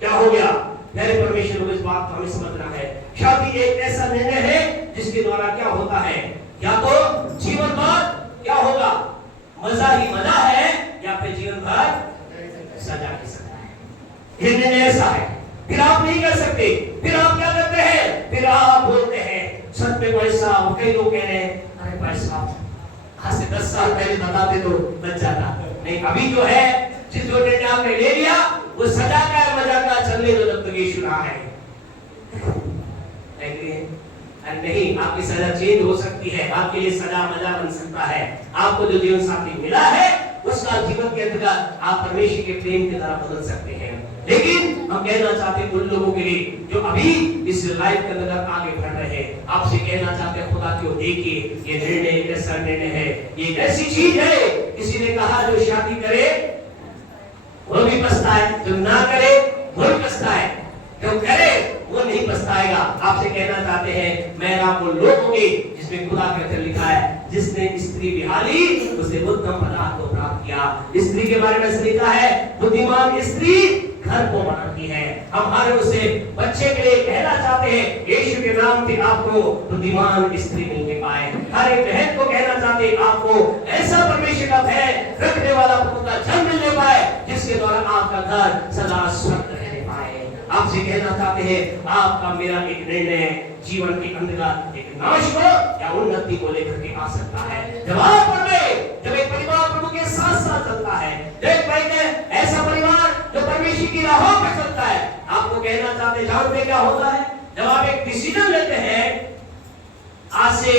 क्या हो गया, प्यारे परमेश्वर बात को हमें समझना है। शादी एक ऐसा निर्णय है जिसके द्वारा क्या होता है, या तो जीवन भर क्या होगा, मजा ही मजा है, या फिर जीवन भर सजा की सजा है। ये निर्णय ऐसा है, फिर आप नहीं कर सकते। फिर आप क्या करते हैं, फिर आप बोलते हैं सच में भाई साहब, कई लोग कह रहे हैं अरे भाई साहब आज से 10 साल पहले बताते तो बच जाता। नहीं, अभी जो है जिस जो निर्णय आपने ले लिया वो सजा का है, मजा का, चलने दो जब तक यीशु ना आए। नहीं, आपकी सजा चेंज हो सकती है, आपके लिए सजा मजा बन सकता है। आपको जो जीवन साथी मिला है उसका जीवन के अंतर्गत आप परमेश्वर के प्रेम की तरह बदल सकते हैं। लेकिन हम कहना चाहते हैं उन लोगों के लिए जो अभी इस लाइफ के अंदर आगे बढ़ रहे हैं, आपसे कहना चाहते हैं खुदा को देखिए, ये निर्णय एक ऐसा निर्णय है, ये ऐसी चीज है। किसी ने कहा जो शादी करे वो भी पछताए, जो ना करे वो भी पछताए, जो करे वो नहीं पछताएगा। आपसे कहना चाहते हैं मैं आपको लोग होंगे जिसमें खुदा के वचन लिखा है, जिसने स्त्री बिहाली उसे उत्तम पदार्थ को प्राप्त किया। स्त्री के बारे में लिखा है बुद्धिमान स्त्री घर को बनाती है। हम हर उसे बच्चे के लिए कहना चाहते हैं यीशु के नाम से आपको बुद्धिमान स्त्री मिलने पाए। हर एक बहन को कहना चाहते हैं आपको ऐसा परमेश्वर का भय रखने वाला पुत्र का जन्म मिलने पाए जिसके द्वारा आपका घर सदा स्वस्थ रहने पाए। आपसे कहना चाहते हैं आपका मेरा एक निर्णय जीवन के अंतर्गत एक नाश को या उन्नति को लेकर के आ सकता है। जब आप जब एक परिवार प्रभु के साथ साथ चलता है, एक भाई ने ऐसा परिवार जो परमेश्वर की राहों पर चलता है, आपको कहना चाहते जानते क्या होता है, जब आप एक डिसीजन लेते हैं। आज से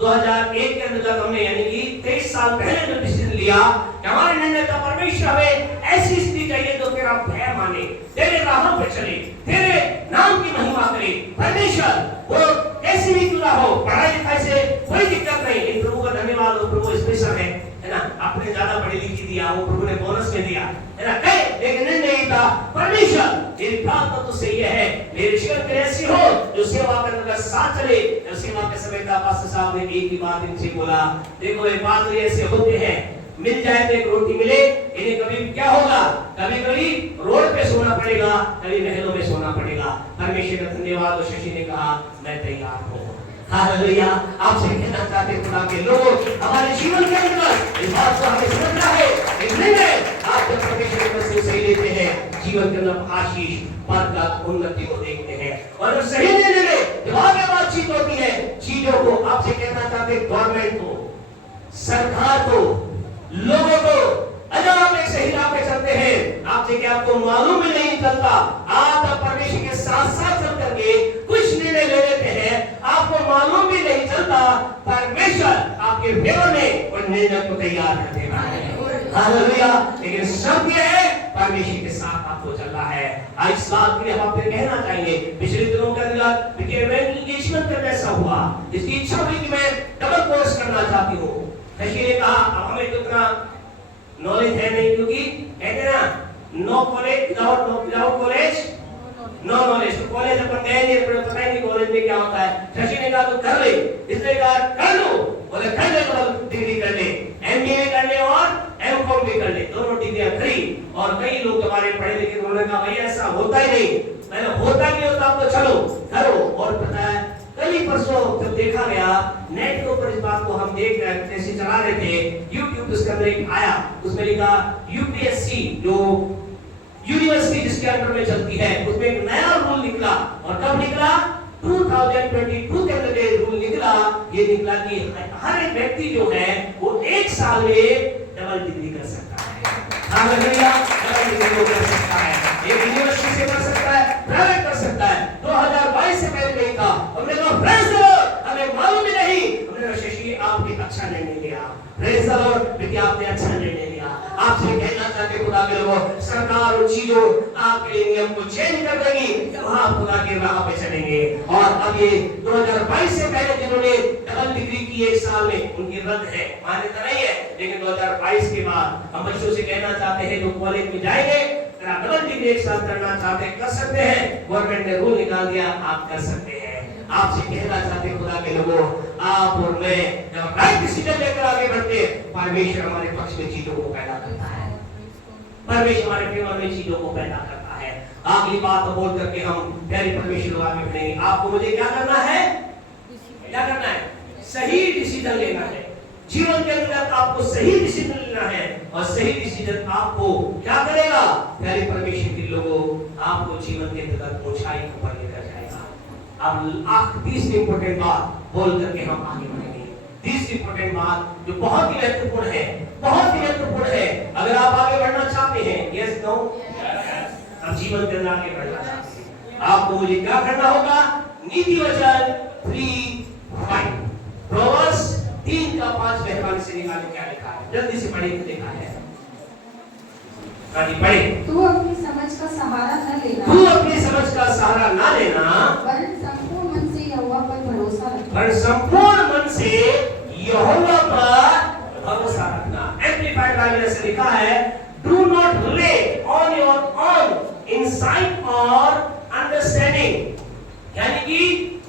2001 के अंदर हमने यानी कि 23 साल पहले जो डिसीजन लिया कि हमारे निर्णय का परमेश्वर हमें ऐसी स्थिति चाहिए जो तेरा भय माने, तेरे राहों पे चले, तेरे नाम की महिमा करे। परमेश्वर वो कैसी भी क्यों ना हो, पढ़ाई लिखाई से कोई दिक्कत नहीं, इन प्रभु का धन्यवाद हो, प्रभु स्पेशल है ना, आपने ज्यादा पढ़ी लिखी दिया, वो प्रभु ने बोनस में दिया है ना, कई एक निर्णय था परमेश्वर मेरी प्रार्थना तो सही है, मेरे जीवन में ऐसी हो जो सेवा करने का साथ चले। सेवा के समय का पास्टर साहब ने एक ही बात इनसे बोला, देखो ये पादरी ऐसे होते हैं, मिल जाए तो एक रोटी मिले, इन्हें कभी क्या होगा, कभी कभी रोड पे सोना पड़ेगा, कभी महलों में सोना पड़ेगा। परमेश्वर का धन्यवाद। शशि ने कहा मैं तैयार हूँ। हालेलुया। आपसे कहना चाहते खुदा के लोगों, हमारे जीवन के अंदर इस बात को हमें समझना है, निर्णय आप जब परमेश्वर के वचन से लेते हैं जीवन के अंदर आशीष बरकत उन्नति को देखते हैं। और सही निर्णय जब आगे बातचीत होती है चीजों को, आपसे कहना चाहते गवर्नमेंट को, सरकार को, लोगों को, अगर आप एक सही राह पे चलते हैं, आपसे क्या आपको मालूम ही नहीं चलता, आप परमेश्वर के साथ साथ चल करके कुछ निर्णय ले लेते हैं, आपको मालूम भी नहीं चलता परमेश्वर आपके फेवर में उन निर्णय को तैयार कर देगा। हालेलुया। लेकिन सब ये है परमेश्वर के साथ आपको चलना है। आज इस बात के लिए हम आपसे कहना चाहेंगे, पिछले दिनों के अंदर एंगेजमेंट का कैसा हुआ, इसकी इच्छा हुई कि मैं डबल कोर्स करना चाहती हूँ। शशि ने कहा अब हमें तो इतना नॉलेज है नहीं, क्योंकि कहते हैं ना no college without college no knowledge. तो कॉलेज अपन गए नहीं, पता ही नहीं कॉलेज में क्या होता है। शशि ने कहा तो कर ले, इसने कहा कर लो, बोले कर ले, तो डिग्री कर ले, एमबीए कर ले और एमकॉम भी कर ले, दोनों डिग्रियां फ्री। और कई लोग हमारे पढ़े लिखे उन्होंने कहा भाई ऐसा होता ही नहीं, मैंने होता नहीं होता तो चलो करो। और पता है कल ही परसों जब देखा गया नेट के ऊपर इस बात को हम देख रहे थे, ऐसे चला रहे थे YouTube, उसके अंदर एक आया, उसमें लिखा यूपीएससी जो यूनिवर्सिटी जिसके अंडर में चलती है, उसमें एक नया रूल निकला। और कब निकला, 2022 के अंदर रूल निकला। ये निकला कि हर एक व्यक्ति जो है वो 1 साल में डबल डिग्री कर सकता है। हालेलुया। डबल डिग्री कर सकता है, एक यूनिवर्सिटी से कर सकता है, प्राइवेट कर सकता है। 2022 से पहले नहीं था। हमने कहा प्रेज़ द लॉर्ड, हमें मालूम ही नहीं। हमने कहा शशि आपने अच्छा निर्णय लिया, प्रेज़ द लॉर्ड बेटी आपने अच्छा निर्णय लिया। आपसे कहना चाहते खुदा के लोगों, सरकार और चीजों आपके नियम को चेंज कर देगी जब आप खुदा की राह पे चलेंगे। और अब ये 2022 से पहले जिन्होंने डबल डिग्री की 1 साल में, उनकी रद्द है, मान्यता नहीं है। लेकिन 2022 के बाद हम बच्चों से कहना चाहते हैं जो कॉलेज में जाएंगे, डबल डिग्री 1 साल करना चाहते हैं कर सकते हैं, गवर्नमेंट ने रूल निकाल दिया आप कर सकते हैं। आपसे कहना चाहते खुदा के लोगों, आप और मैं जब राइट डिसीजन लेकर आगे बढ़ते हैं, परमेश्वर हमारे पक्ष में चीजों को पैदा करता है, परमेश्वर हमारे फेवर में चीजों को पैदा करता है। सकता है। अगली बात बोल करके हम प्यारे परमेश्वर आगे बढ़ेंगे। आपको मुझे क्या करना है? क्या करना है? सही डिसीजन लेना है। जीवन के अंदर आपको सही डिसीजन लेना है और सही डिसीजन आपको क्या करेगा? प्यारे परमेश्वर के लोगों, आपको जीवन के अंदर ऊंचाई पर लेकर जाएगा। अब तीसरी इंपॉर्टेंट बात बोल करके हम आगे बढ़ेंगे। तीसरी इंपॉर्टेंट बात जो बहुत ही महत्वपूर्ण है, बहुत ही महत्वपूर्ण है। अगर आप आगे बढ़ना चाहते हैं, यस नो, अब जीवन के अंदर आगे बढ़ना चाहते हैं, आपको मुझे क्या करना होगा? नीति वचन 3:5 प्रोवर्ब्स 3:5 व्याख्यान से निकाले क्या लिखा है? जल्दी से पढ़िए, देखा है। पढ़े। तू अपनी समझ का सहारा न लेना, तू अपनी समझ का सहारा ना लेना, वरन संपूर्ण मन से यहोवा पर भरोसा रखना, वरन संपूर्ण मन से यहोवा पर भरोसा रखना। एम्प्लीफाइड बाइबल से लिखा है, do not relay on your own insight और अंडरस्टैंडिंग। यानी कि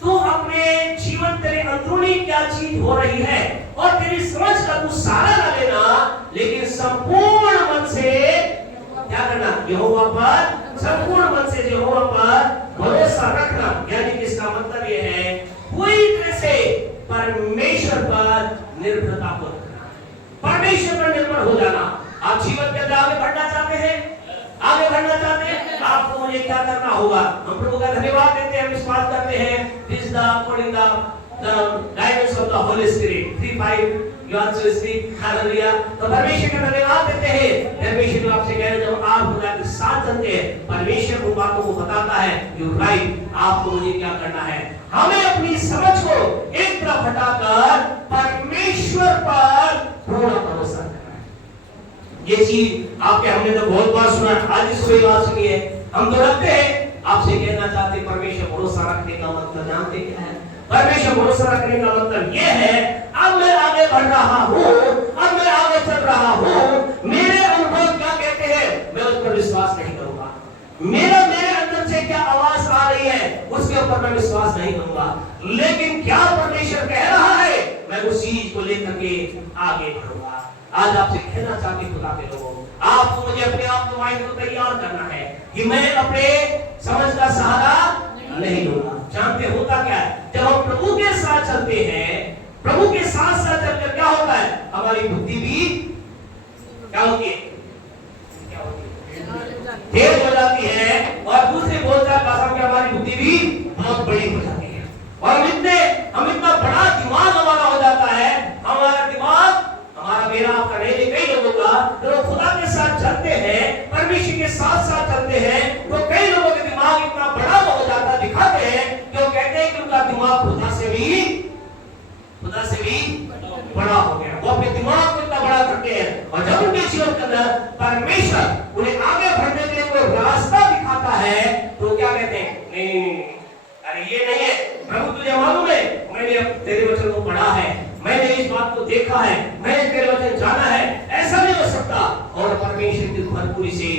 तू अपने जीवन तेरे अंदरूनी क्या चीज हो रही है और तेरी समझ का तू सहारा ना लेना, लेकिन संपूर्ण मन से क्या करना? यहोवा पर, संपूर्ण मन से यहोवा पर भरोसा रखना। यानी कि इसका मतलब यह है पूरी तरह से परमेश्वर पर निर्भरता को रखना, परमेश्वर पर निर्भर हो जाना। आप जीवन के अंदर आगे बढ़ना चाहते हैं, आगे बढ़ना चाहते हैं, आपको मुझे क्या करना होगा? हम प्रभु का धन्यवाद देते हैं, विश्वास करते हैं, this is the according the guidance of the Holi spirit 3:5 you also speak hallelujah. तो परमेश्वर का धन्यवाद देते हैं। परमेश्वर आपसे कह रहे हैं, जब आप खुदा के साथ चलते हैं, परमेश्वर उन बातों को बताता है, यू राइट, आपको मुझे क्या करना है? हमें अपनी समझ को एक तरफ हटाकर परमेश्वर पर पूर्ण भरोसा करना है। ये चीज आपके हमने तो बहुत बार सुना, आज इस सुबह बात सुनी है, हम तो रखते हैं। आपसे कहना चाहते परमेश्वर भरोसा रखने का मतलब जानते क्या है? परमेश्वर भरोसा रखने का मतलब ये है, अब मैं आगे बढ़ रहा हूँ, अब मैं आगे चल रहा हूँ, मेरे अनुभव क्या कहते हैं मैं उस पर विश्वास नहीं करूंगा, मेरे अंदर से क्या आवाज आ रही है उसके ऊपर मैं विश्वास नहीं करूंगा, लेकिन क्या परमेश्वर कह रहा है मैं उस चीज को लेकर के आगे बढ़ूंगा। आज आपसे कहना चाहते खुदा के लोगों, आपको मुझे अपने आप को माइंड को तैयार करना है कि मैं अपने समझ का सहारा नहीं लूंगा। जानते होता क्या है? जब हम प्रभु के साथ चलते हैं, प्रभु के साथ साथ चलकर क्या होता है? हमारी बुद्धि भी क्या होती है? तेज हो जाती है और दूसरे बोलचाल भाषा में हमारी बुद्धि भी बहुत बड़ी हो जाती है और हम इतना बड़ा दिमाग हमारा हो जाता है, हमारा दिमाग हमारा मेरा आपका नहीं, कई लोगों का जो खुदा के साथ चलते हैं, परमेश्वर के साथ साथ चलते हैं, तो कई लोगों के दिमाग इतना बड़ा हो जाता दिखाते हैं कि वो कहते हैं कि उनका दिमाग खुदा से भी बड़ा हो गया। वो अपने दिमाग को इतना बड़ा करते हैं और जब उनके जीवन के अंदर परमेश्वर उन्हें आगे बढ़ने के लिए कोई रास्ता दिखाता है तो क्या कहते हैं? नहीं, अरे ये नहीं है प्रभु, तुझे मालूम है मैंने तेरे वचन को पढ़ा है, मैंने इस बात को देखा है, मैंने तेरे वचन जाना है, ऐसा नहीं हो सकता। और परमेश्वर की भरपूरी से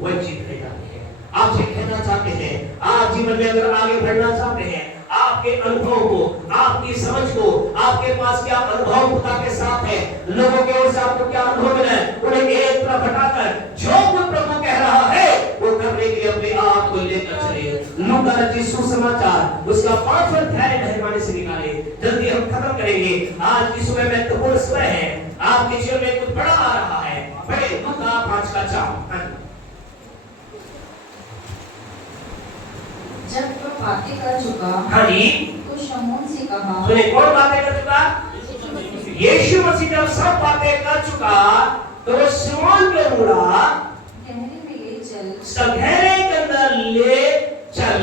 वंचित रह जाते हैं। आपसे कहना चाहते हैं, आप जीवन में अगर आगे बढ़ना चाहते हैं, आपके अनुभव को, आपकी समझ को, आपके पास क्या अनुभव खुदा के साथ है, लोगों की ओर से आपको क्या अनुभव मिला है, उन्हें एक तरफ हटाकर जो कुछ प्रभु कह रहा है वो करने के लिए अपने आप को लेकर चले। लूका रचित सुसमाचार उसका 5वां अध्याय मेहरबानी से निकाले, जल्दी हम खत्म करेंगे। आज की सुबह महत्वपूर्ण सुबह है, आपके जीवन में कुछ बड़ा आ रहा है। पढ़े लूका 5:4। जब वह बातें कर चुका, हाँ जी, तो शमौन से कहा, सुने कौन बातें कर चुका? यीशु मसीह जब सब बातें कर चुका तो वो शमौन को बुला गहरे में ले चल, सगहरे के अंदर ले चल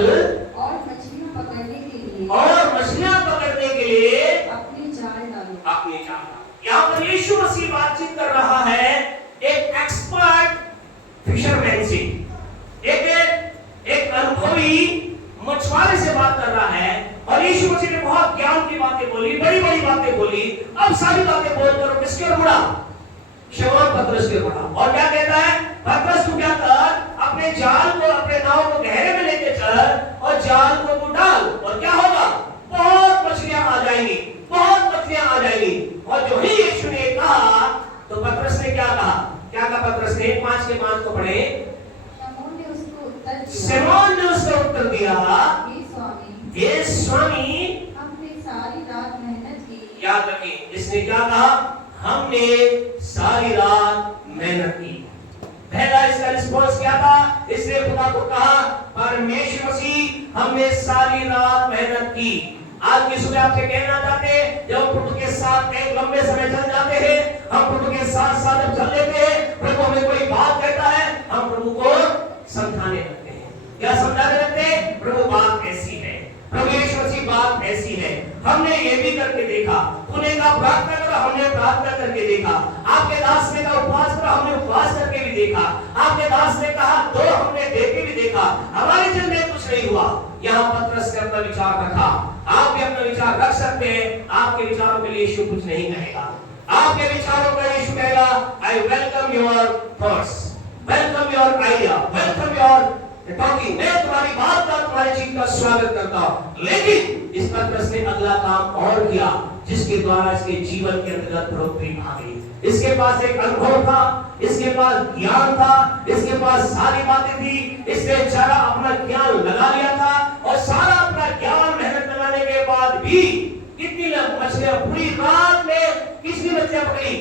और मछलियां पकड़ने के लिए अपनी जाल डालो। यहाँ पर यीशु मसीह बातचीत कर रहा है एक एक्सपर्ट फिशरमैन से, एक अनुभवी मछुआरे से बात कर रहा है और यीशु मसीह ने बहुत ज्ञान की बातें बोली, बड़ी बड़ी बातें बोली। अब सारी बातें बोलकर किसके ओर मुड़ा? शमौन पतरस के ओर मुड़ा और क्या कहता है? पतरस तू क्या कर, अपने जाल को, अपने नाव को गहरे में लेके चल और जाल को तू डाल और क्या होगा? बहुत मछलियां आ जाएंगी, बहुत मछलियां आ जाएंगी। और जो ही यीशु ने कहा तो पतरस ने क्या कहा? क्या कहा पतरस ने? 5 के 5 को पढ़े। शमौन ने उसको उत्तर हे स्वामी हमने सारी रात मेहनत की। याद रखिए, इसने क्या कहा? हमने सारी रात मेहनत की। पहला इसका रिस्पॉन्स क्या था? इसने खुदा को कहा, परमेश्वर मसीह हमने सारी रात मेहनत की। आज की सुबह आपसे कहना चाहते हैं, जब हम प्रभु के साथ एक लंबे समय चल जाते हैं, हम प्रभु के साथ साथ जब चल लेते हैं, प्रभु हमें कोई बात कहता है, हम प्रभु को समझाने लगते हैं। क्या समझाने लगते हैं? प्रभु बात ऐसी है, प्रभु यीशु मसीह बात ऐसी है, हमने ये भी करके देखा। तूने कहा प्रार्थना करो, हमने प्रार्थना करके देखा। आपके दास ने कहा उपवास करो, हमने उपवास करके भी देखा। आपके दास ने कहा दो, हमने दे के भी देखा, हमारे जन में कुछ नहीं हुआ। यहाँ पतरस ने अपना विचार रखा। आप भी अपना विचार रख सकते हैं। आपके विचारों के लिए यीशु कुछ नहीं कहेगा। आपके विचारों का यीशु कहेगा, I welcome your thoughts, welcome your idea, welcome your talking. मैं तुम्हारी बात का, तुम्हारी चीज का स्वागत करता हूं। लेकिन इस पतरस ने अगला काम और किया, जिसके द्वारा इसके जीवन के अंतर्गत बढ़ोतरी आ गई। इसके पास एक अनुभव था, इसके पास ज्ञान था, इसके पास सारी बातें थी। इसने सारा अपना ज्ञान लगा लिया था, और सारा अपना ज्ञान मेहनत लगाने के बाद भी कितनी मछलियां पूरी रात में कितनी मछलियां पकड़ी?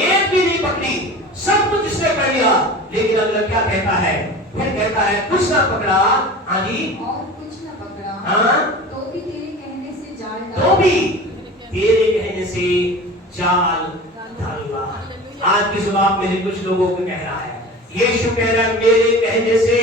एक भी नहीं पकड़ी। सब कुछ इसने कर लिया, लेकिन अगला क्या कहता है? फिर कहता है कुछ ना पकड़ा। हाँ जी, और कुछ ना पकड़ा। हाँ, तो भी तेरे कहने से जाल डाला। तो भी तेरे कहने से जाल डाला। आज की सुबह मेरे कुछ लोगों को कह रहा है, यीशु कह रहा है मेरे कहने से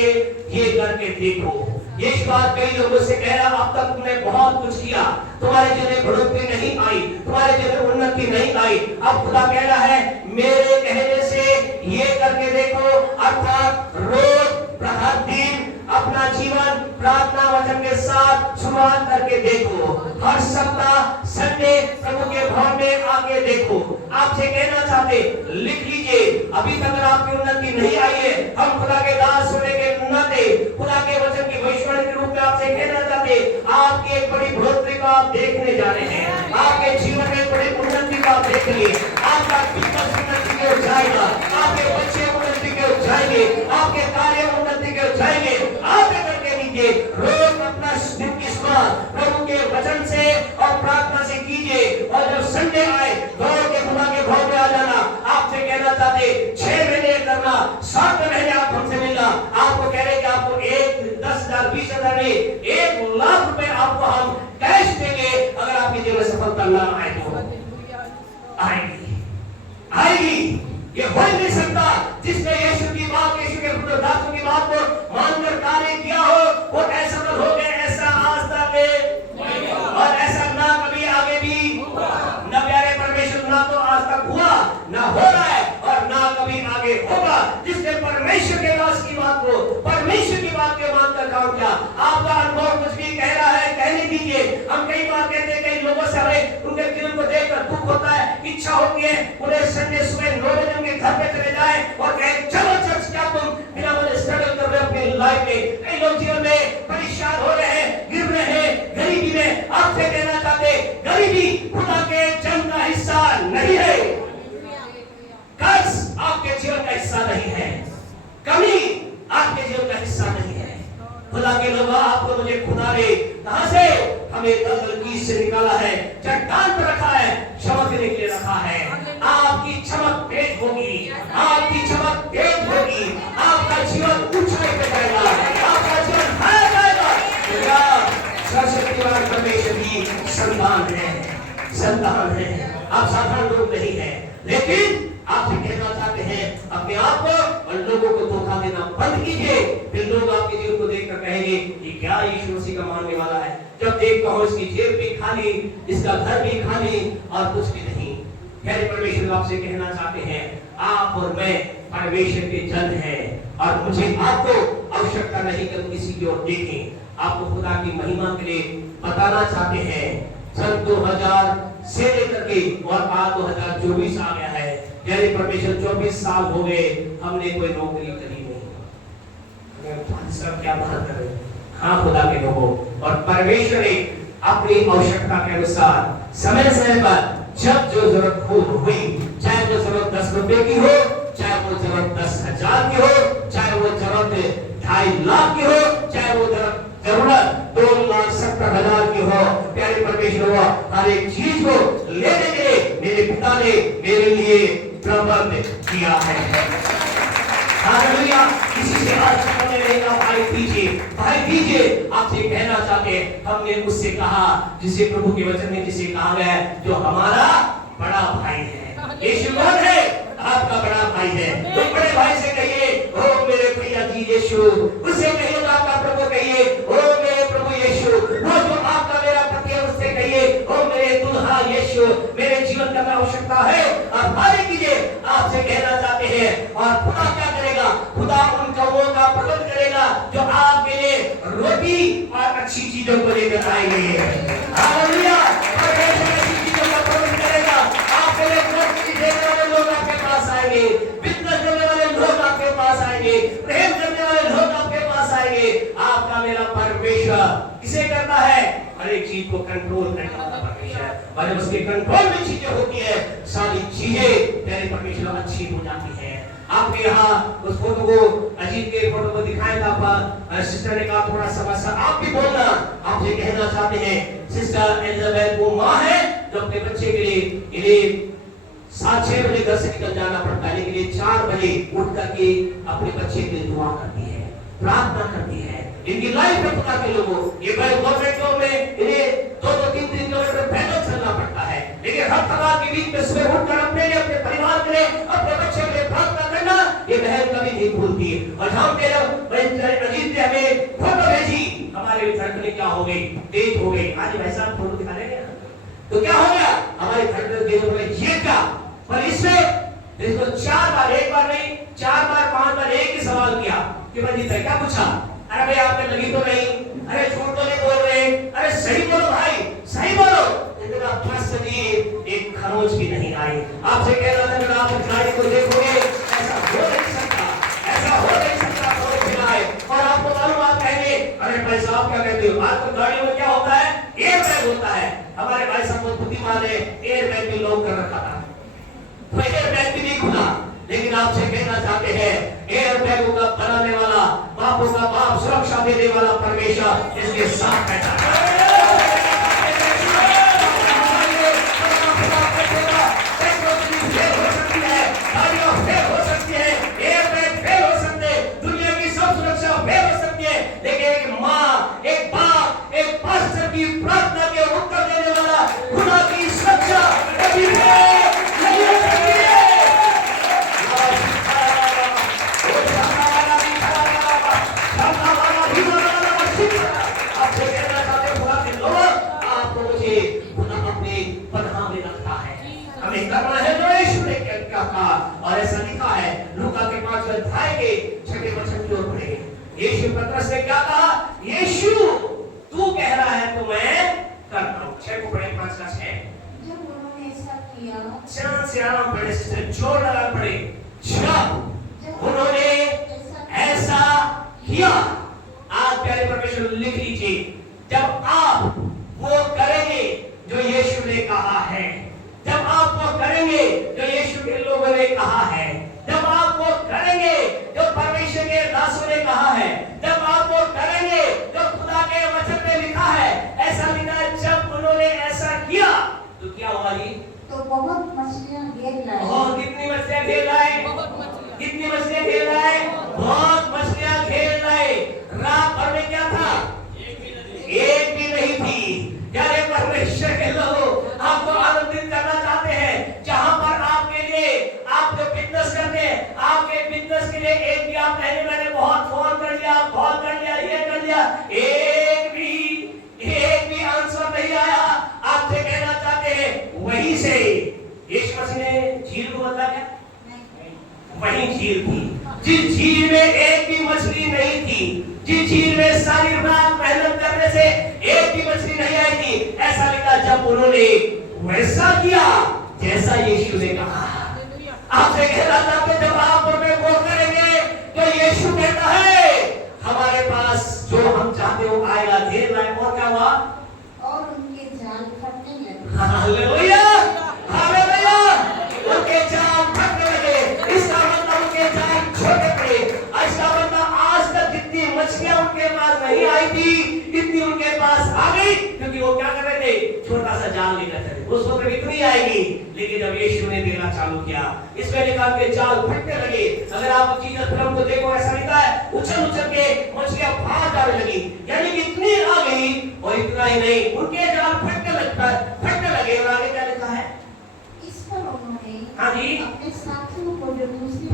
ये करके देखो। ये बात कई लोगों से कह रहा, अब तक तुमने बहुत कुछ किया, तुम्हारे जीवन में बढ़ोतरी नहीं आई, तुम्हारे जीवन में उन्नति नहीं आई। अब खुदा कह रहा है मेरे कहने से ये करके देखो। अर्थात रोज प्रभात दिन अपना जीवन प्रार्थना वचन के साथ शुरुआत करके देखो। हर सप्ताह संडे प्रभु के भवन में आके देखो। आपसे कहना चाहते, लिख लीजिए, अभी तक अगर आपकी उन्नति नहीं आई है, हम खुदा के दास होने के नाते खुदा के वचन की भविष्यवाणी के रूप में आपसे कहना चाहते, आपकी एक बड़ी बढ़ोतरी को आप देखने जा रहे हैं। आपके जीवन में बड़ी उन्नति को आप देखेंगे। आपका बिजनेस उन्नति की ओर जाएगा, आपके बच्चे उन्नति की ओर जाएंगे, आपके कार्य उन्नति की ओर जाएंगे। आप करके लीजिए, रोज अपना दिन की शुरुआत प्रभु के वचन से और प्रार्थना से कीजिए, और जब संडे आए दौड़ के खुदा के भवन में आ जाना। आपसे कहना चाहते 6 महीने करना, 7 महीने आप हमसे मिलना। आपको कह रहे कि आपको 1, 10,000, 20,000 नहीं, 1 लाख रुपए आपको हम कैश देंगे अगर आपके जीवन में सफलता ना आए तो। आएगी, आएगी। ये हो ही नहीं सकता जिसने यीशु की बात, यीशु के पुत्रदासों की बात को मानकर कार्य किया हो, वो ऐसा तो हो गया, ऐसा आज तक और ऐसा ना कभी आगे भी न प्यारे परमेश्वर, ना तो आज तक हुआ, ना हो रहा है, और ना कभी आगे होगा। जिसने परमेश्वर के दास की बात को, परमेश्वर की बात के मानकर काम किया। आपका अनुभव कुछ भी कह रहा है, कहने दीजिए। हम कई बार कहते हैं, कई लोगों से हमें उनके जीवन को देखकर दुख होता है, इच्छा होती है उन्हें संडे सुबह 9 बजे उनके घर पे चले जाए और कहे चलो चर्च, क्या तुम बिना मुझे स्ट्रगल कर रहे हो अपनी लाइफ में। कई लोग जीवन में परेशान हो रहे हैं, गिर रहे हैं गरीबी में। आपसे कहना चाहते, गरीबी खुदा के जन का हिस्सा नहीं है, कर्ज आपके जीवन का हिस्सा नहीं है, कमी आपके जीवन का हिस्सा नहीं है। खुदा के लोग आपको मुझे खुदा ने कहां से हमें दलदल की से निकाला है, चट्टान पर रखा है, चमक देने के लिए रखा है। आपकी चमक तेज होगी, आपकी चमक तेज होगी, आपका जीवन ऊंचाई पे जाएगा, आपका जीवन हाय जाएगा। सर्वशक्तिमान परमेश्वर की संतान है, संतान है। आप साधारण लोग नहीं है, लेकिन आपसे कहना चाहते हैं अपने आप को और लोगों को धोखा देना बंद कीजिए। फिर लोग आपके जीवन को देखकर कहेंगे कि क्या यीशु मसीह का मानने वाला है। जब देखता हूं इसकी जेब भी खाली, इसका घर भी खाली और कुछ भी नहीं। प्यारे परमेश्वर आपसे कहना चाहते हैं, आप और मैं परमेश्वर के जन हैं, और मुझे आपको आवश्यकता नहीं कि किसी की ओर देखें। आपको खुदा की महिमा के लिए बताना चाहते हैं। सन 2000 से लेकर के और आज 2024 आ गया है, यानी परमेश्वर 24 साल हो गए, हमने कोई नौकरी करी नहीं। सब क्या बात कर रहे हैं? हाँ खुदा के लोगों, और परमेश्वर ने अपनी आवश्यकता के अनुसार समय समय पर जब जो जरूरत हुई, चाहे वो जरूरत 10 रुपए की हो, चाहे वो जरूरत 10,000 की हो, चाहे वो जरूरत 2.5 लाख की हो, चाहे वो जरूरत 2 लाख मेरे लिए प्रबंध किया है। हालेलुया। किसी से आज कहने रहेगा भाई दीजिए, आपसे कहना चाहते हैं, हमने उससे कहा जिसे प्रभु के वचन में जिसे कहा गया है, जो हमारा बड़ा भाई है। यीशु कौन है? आपका बड़ा भाई है। तो बड़े भाई से कहिए, ओ मेरे भैया जी यीशु। उससे कहिए तो आपका प्रभु कहिए, ओ मेरे प्रभु यीशु। वो जो आपका मेरा पति है उससे कहिए, ओ मेरे दुल्हा यीशु। मेरे जीवन का आवश्यकता है और भारी कीजिए, आपसे कहना चाहते हैं। और खुदा क्या करेगा? खुदा उन कौमों का प्रबंध करेगा जो आपके लिए रोटी और अच्छी चीजों को लेकर आएंगे। हालेलुया। परमेश्वर अच्छी चीजों का प्रबंध करेगा। आपके लिए रोटी देने वाले लोग आपके पास आएंगे, बिजनेस करने वाले लोग आपके पास आएंगे, प्रेम करने वाले लोग आपके पास आएंगे। आपका मेरा परमेश्वर किसे करता है? हर एक चीज को कंट्रोल करने वाला परमेश्वर। और जब उसके कंट्रोल में चीजें होती है, सारी चीजें तेरे परमेश्वर अच्छी हो जाती है। आपके यहाँ उस फोटो को, अजीत के फोटो को दिखाया था, सिस्टर ने कहा थोड़ा समस्या आप भी बोलना। आपसे कहना चाहते हैं, सिस्टर एलिजाबेथ वो माँ है जो अपने बच्चे के लिए इन्हें 7-6 बजे घर से निकल जाना पड़ता है, लेकिन ये 4 बजे उठ करके अपने बच्चे के लिए दुआ करती है, प्रार्थना करती है। इनकी लाइफ में खुदा के लोगों, ये गवर्नमेंट जॉब में इन्हें 2-3 किलोमीटर पैदल चलना पड़ता है, लेकिन हर थकान के बीच में सुबह उठकर अपने लिए, अपने परिवार के लिए, अपने बच्चे के लिए प्रार्थना करना, ये बहन कभी नहीं भूलती। और हम मेरा अजीत ने हमें फोटो भेजी, हमारे धड़कने क्या हो गई? तेज हो गई। आज वैसा फोटो दिखा देंगे तो क्या हो गया? हमारी धड़कन तेज हो गई। ये क्या? पर इससे इसको 4 बार, एक बार नहीं 4 बार 5 बार एक ही सवाल किया कि भाई जी क्या पूछा? अरे भाई आपने लगी तो नहीं, अरे झूठ तो नहीं बोल रहे, अरे सही बोलो भाई, सही बोलो। इतना ट्रस्ट दिए, एक खरोच भी नहीं आई। आपसे कह रहा था, जब आप गाड़ी को देखोगे ऐसा हो नहीं सकता, ऐसा हो नहीं सकता खरोच बिनाए। और आपको मालूम, आप कहेंगे अरे भाई साहब क्या कहते हो? आज तो गाड़ियों में क्या होता है? एयर बैग होता है। हमारे भाई साहब बहुत बुद्धिमान है, एयर बैग भी लॉक कर रखा था, तो एयर बैग भी नहीं खुला। लेकिन आपसे कहना चाहते हैं, एयर बैगों का बनाने वाला, बापों का बाप, सुरक्षा देने वाला परमेश्वर इसके साथ बैठा है। लेकिन एक माँ, एक बाप, एक पास्टर की प्रार्थना के उत्तर देने वाला खुदा की सुरक्षा कभी नहीं हो सकती है। आपसे कहना चाहते हैं, खुदा के लोग, आपको मुझे खुदा अपने पनाह में रखता है। हमें करना है जो यीशु ने क्या कहा, और ऐसा लिखा है लूका के 5 अध्याय के 6वें वचन की ओर बढ़े। यीशु पतरस ने क्या कहा? यीशु तू कह रहा है तो मैं करता हूँ। 6 को पढ़े, 5 का 6। जब उन्होंने ऐसा किया, चांद से आराम पड़े, सिस्टर जोर लगा पड़े, जब उन्होंने ऐसा किया। आज प्यारे परमेश्वर लिख लीजिए, जब आप वो करेंगे जो यीशु ने कहा है, जब आप वो करेंगे जो यीशु के लोगों ने कहा है, जब आप वो करेंगे जो परमेश्वर के दासों ने कहा है, जब आप वो करेंगे जो खुदा के वचन में लिखा है, ऐसा लिखा है, जब उन्होंने ऐसा किया तो क्या हुआ जी? तो बहुत मछलियां घेर लाई। बहुत, कितनी मछलियां घेर लाए? कितनी मछलियां घेर लाए? बहुत मछलियां घेर लाए। रात भर में क्या था? एक भी नहीं थी। यारे परमेश्वर के लोग, आपको आनंदित करना चाहते हैं, जहां पर आपके लिए, आप जो बिजनेस करते हैं, आपके बिजनेस के लिए एक भी आप कहने, मैंने बहुत फोन कर लिया, कॉल कर लिया, ये कर लिया, एक भी आंसर नहीं आया। आपसे कहना चाहते हैं, वहीं से यीशु मसीह ने झील को बदला क्या? वही झील थी, जिस झील में एक भी मछली नहीं थी, जिस झील में सारी रात मेहनत करने से एक भी मछली नहीं आई थी, ऐसा लिखा जब उन्होंने वैसा किया जैसा यीशु ने कहा। आपसे कहना चाहते, जब आप उनमें वो करेंगे तो यीशु कहता है हमारे पास जो हम चाहते हो आएगा, देर लाए। और क्या हुआ? और उनके जाल फटने लगे। हालेलुया, हालेलुया, उनके जाल फटने लगे। इसका मतलब उनके जाल छोटे पड़े। इसका मतलब आज तक जितनी मछलियां उनके पास नहीं आई थी, इतनी उनके पास आ गई, क्योंकि वो क्या कर रहे थे? छोटा सा जाल लेकर चले। उस वक्त इतनी आएगी, लेकिन जब यीशु ने देना चालू किया, इसमें लिखा के जाल फटने लगे। अगर आप जीसस फिल्म को देखो, ऐसा लिखा है उछल उछल के मछलियां बाहर जाने लगी, यानी कि इतनी आ गई। और इतना ही नहीं, उनके जाल फटने लगे। और आगे क्या लिखा है? इस पर उन्होंने हाँ जी, अपने साथियों को जो दूसरी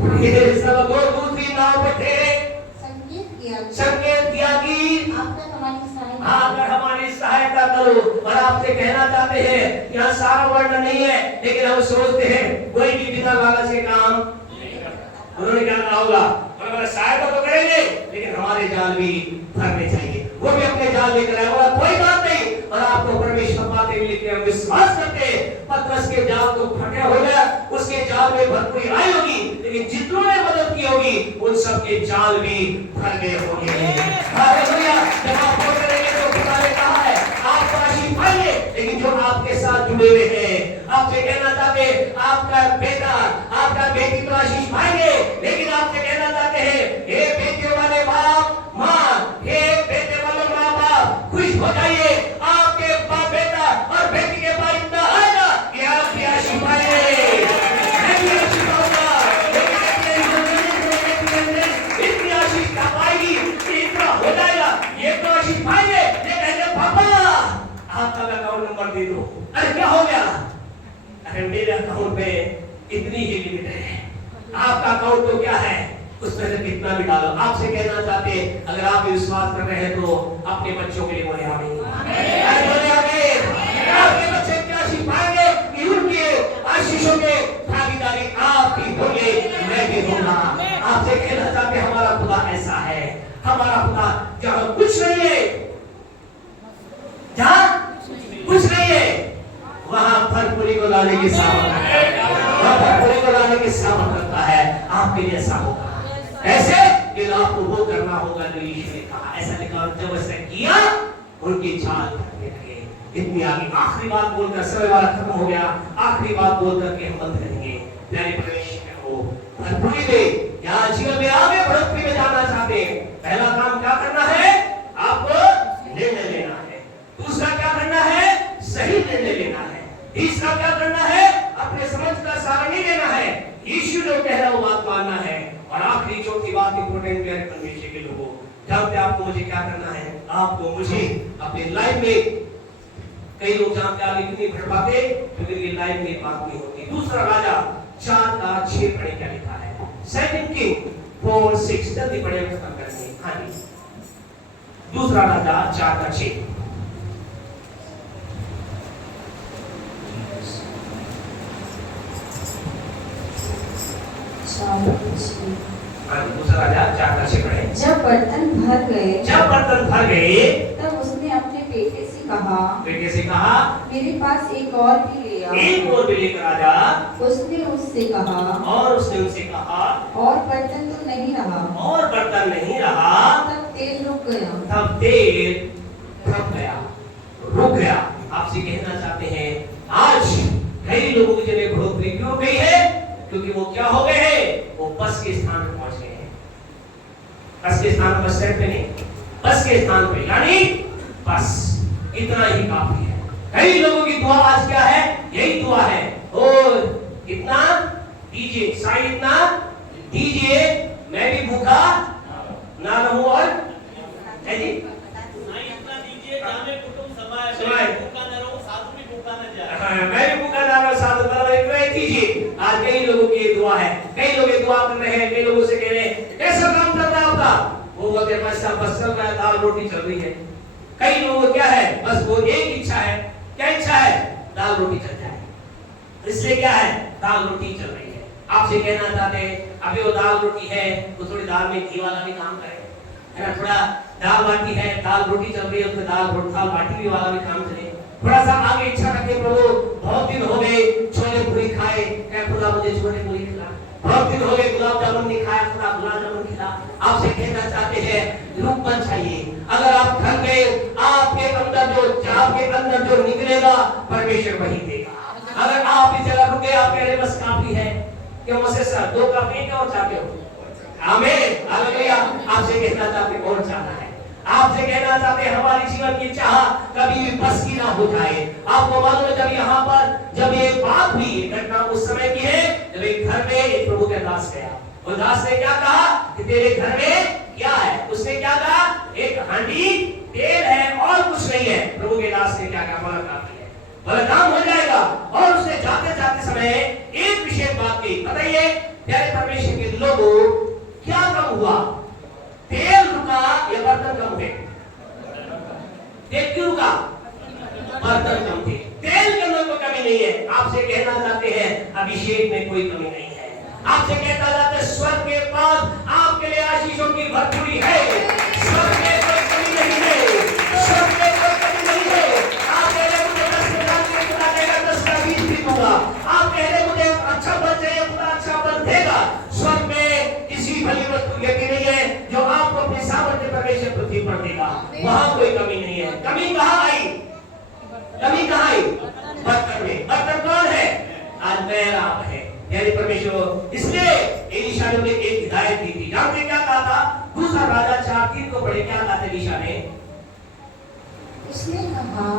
नाव पे थे संकेत किया कि आकर हमारी सहायता करो। और आपसे कहना चाहते हैं, यहाँ सारा वर्णन नहीं है, लेकिन हम सोचते हैं कोई भी बिना लालच के काम उन्होंने क्या कहा होगा, और सहायता तो करेंगे लेकिन हमारे जाल भी भरने चाहिए। वो भी अपने जाल लेकर आए होगा, कोई बात नहीं। और आपको परमेश्वर बातें भी लिखते हम विश्वास करते हैं। पतरस के जाल तो फटे हो गया, उसके जाल में भरपूरी आई होगी, लेकिन जितनों ने मदद की होगी उन सब के जाल भी भर गए होंगे। हालेलुया। जब आप बोल करेंगे तो खुदा ने कहा है आप आशीष पाएंगे, लेकिन जो आपके साथ जुड़े हुए हैं, आपसे कहना चाहते आपका बेटा आपका बेटी तो आशीष पाएंगे, लेकिन आपसे कहना चाहते हैं हे बेटे वाले बाप माँ, हे बेटे वाले माँ बाप, खुश हो जाइए। आपके बाप बेटा और बेटी के पास इतना आएगा कि आप भी आशीष पाएंगे। मैं भी आशीष पाऊंगा, इतनी आशीष क्या पाएगी कि इतना हो जाएगा, ये तो आशीष पाएंगे। ये कहेंगे पापा आपका अकाउंट नंबर दे दो। अरे क्या हो गया? अरे मेरे अकाउंट में इतनी ही लिमिट है, आपका अकाउंट तो क्या है, उसमें से कितना भी डालो। आपसे कहना चाहते हैं अगर आप विश्वास कर रहे हैं तो अपने बच्चों के लिए बोले आमीन। आपके बच्चे क्या आशीष पाएंगे कि उनके आशीषों के भागीदारी आप भी होंगे, मैं भी होगा। आपसे कहना चाहते हैं हमारा खुदा ऐसा है, हमारा खुदा जहाँ कुछ नहीं है, जहाँ कुछ नहीं है वहाँ भरपूरी को लाने की सामर्थ है, वहाँ भरपूरी को लाने की सामर्थ रखता है। आपके लिए ऐसा होगा, ऐसे कि आपको वो करना होगा जो यीशु ने कहा। ऐसा लिखा, जब ऐसा किया उनकी जाल फटने लगे। इतनी आगे आखिरी बात बोलकर समय वाला खत्म हो गया। आखिरी बात बोलकर के हम बंद करेंगे। प्यारे परमेश्वर हो, भरपूरी में यहाँ जीवन में आगे बढ़ोतरी में जाना चाहते हैं, पहला काम क्या करना है? आपको निर्णय लेना है। दूसरा क्या करना है? सही निर्णय लेना है। तीसरा क्या करना है? अपने समझ का सहारा नहीं लेना है, यीशु जो कह रहा है वो बात मानना है। और आखिरी चौथी बात इंपॉर्टेंट है परमेश्वर के लोगों, जानते आपको मुझे क्या करना है? आपको मुझे अपने लाइफ में, कई लोग जानते हैं कितनी भर पाते क्योंकि ये लाइफ में बात नहीं होती। दूसरा राजा 4:6 पढ़े क्या लिखा है? 2 किंग 4:6 जल्दी पढ़े, खत्म करेंगे। हाँ जी, दूसरा राजा 4:6। दूसरा राजा 4:6 पढ़े। जब बर्तन भर गए तब उसने अपने बेटे से कहा मेरे पास एक और भी ले आओ। एक और भी लेकर आ जा। उसने उससे कहा और उसने उनसे कहा और बर्तन तो नहीं रहा। और बर्तन नहीं रहा। तब तेल रुक गया। तब तेल रुक गया, रुक गया। आपसे कहना चाहते हैं आज कई लोगों की जगह बढ़ोतरी क्यों हो गई है? क्योंकि वो क्या हो गए हैं? वो बस के स्थान पर पहुंच गए हैं। बस के स्थान, बस स्टैंड पे नहीं, बस के स्थान पे, यानी बस इतना ही काफी है। कई लोगों की दुआ आज क्या है? यही दुआ है, और इतना दीजिए, साईं इतना दीजिए, मैं भी भूखा ना रहूं। और है जी, साईं इतना दीजिए जाने कुटुंब समाए, भूखा न रहूं, साधु भी भूखा न जाए। हाँ, मैं भी भूखा ना रहूं, साधु इतना ही दीजिए। आज कई लोगों की ये दुआ है, कई लोग ये दुआ कर रहे हैं, कई लोगों से कह रहे हैं कैसा काम चल रहा है आपका? वो बोलते हैं बस चल रहा है, दाल रोटी चल रही है। कई लोगों क्या है, बस वो एक इच्छा है, क्या इच्छा है? दाल रोटी चल जाए, इसलिए क्या है? दाल रोटी चल रही है। आपसे कहना चाहते हैं अभी वो दाल रोटी है तो थोड़ी दाल में घी वाला भी काम करे, है ना? थोड़ा दाल बाटी है, दाल रोटी चल रही है, उसमें दाल बाटी भी वाला भी काम चले। थोड़ा सा आगे इच्छा रखे, प्रभु बहुत दिन हो गए छोले पूरी खाए, क्या खुदा मुझे छोले पूरी खिला। बहुत दिन हो गए गुलाब जामुन नहीं खाया, खुदा गुलाब जामुन खिला। आपसे कहना चाहते हैं रुक मत जाइए। अगर आप थक गए, आपके अंदर जो निकलेगा परमेश्वर वही देगा। अगर आप इस जगह रुके, आप कह रहे बस काफी है, क्यों मुझसे सर 2 काफी है, क्या और चाहते हो? आमीन, हालेलुया। आपसे कहना चाहते और चाहना है। आपसे कहना चाहते हैं हमारे जीवन की चाह कभी भी बस की ना हो जाए। आपको मालूम है जब यहाँ पर जब ये बात हुई, ये घटना उस समय की है जब एक घर में एक प्रभु का दास गया। वो दास ने क्या कहा कि तेरे घर में क्या है? उसने क्या कहा? एक हांडी तेल है और कुछ नहीं है। प्रभु के दास ने क्या कहा? बोला काफी है, बोला काम हो जाएगा। और उसने जाते जाते समय एक विशेष बात की, बताइए प्यारे परमेश्वर के लोगों, क्या कम हुआ? तेल रुका या बर्तन कम हुए? तेल क्यों रुका? बर्तन कम थे। तेल के अंदर कोई कमी नहीं है। आपसे कहना चाहते हैं अभिषेक में कोई कमी नहीं है। आपसे कहता जाता है स्वर्ग के पास आपके लिए आशीषों की भरपूरी है। स्वर्ग में कोई कमी नहीं है, स्वर्ग में कोई कमी नहीं है। आप कह रहे मुझे 10 हजार के खुदा देगा, 10 का 20 भी दूंगा। आप कह रहे मुझे अच्छा फल चाहिए, खुदा अच्छा फल देगा। स्वर्ग में किसी भली वस्तु की कमी नहीं है जो आपको अपने सामर्थ्य परमेश्वर पृथ्वी पर देगा। वहां कोई कमी नहीं है। कमी कहाँ आई? कमी कहाँ आई? बर्तन में। बर्तन कौन है? आज मैं आप है यानी परमेश्वर। इसलिए एलीशा ने एक हिदायत दी थी। जानते क्या कहा था? दूसरा राजा 4:3 को पढ़े, क्या कहा था एलीशा ने?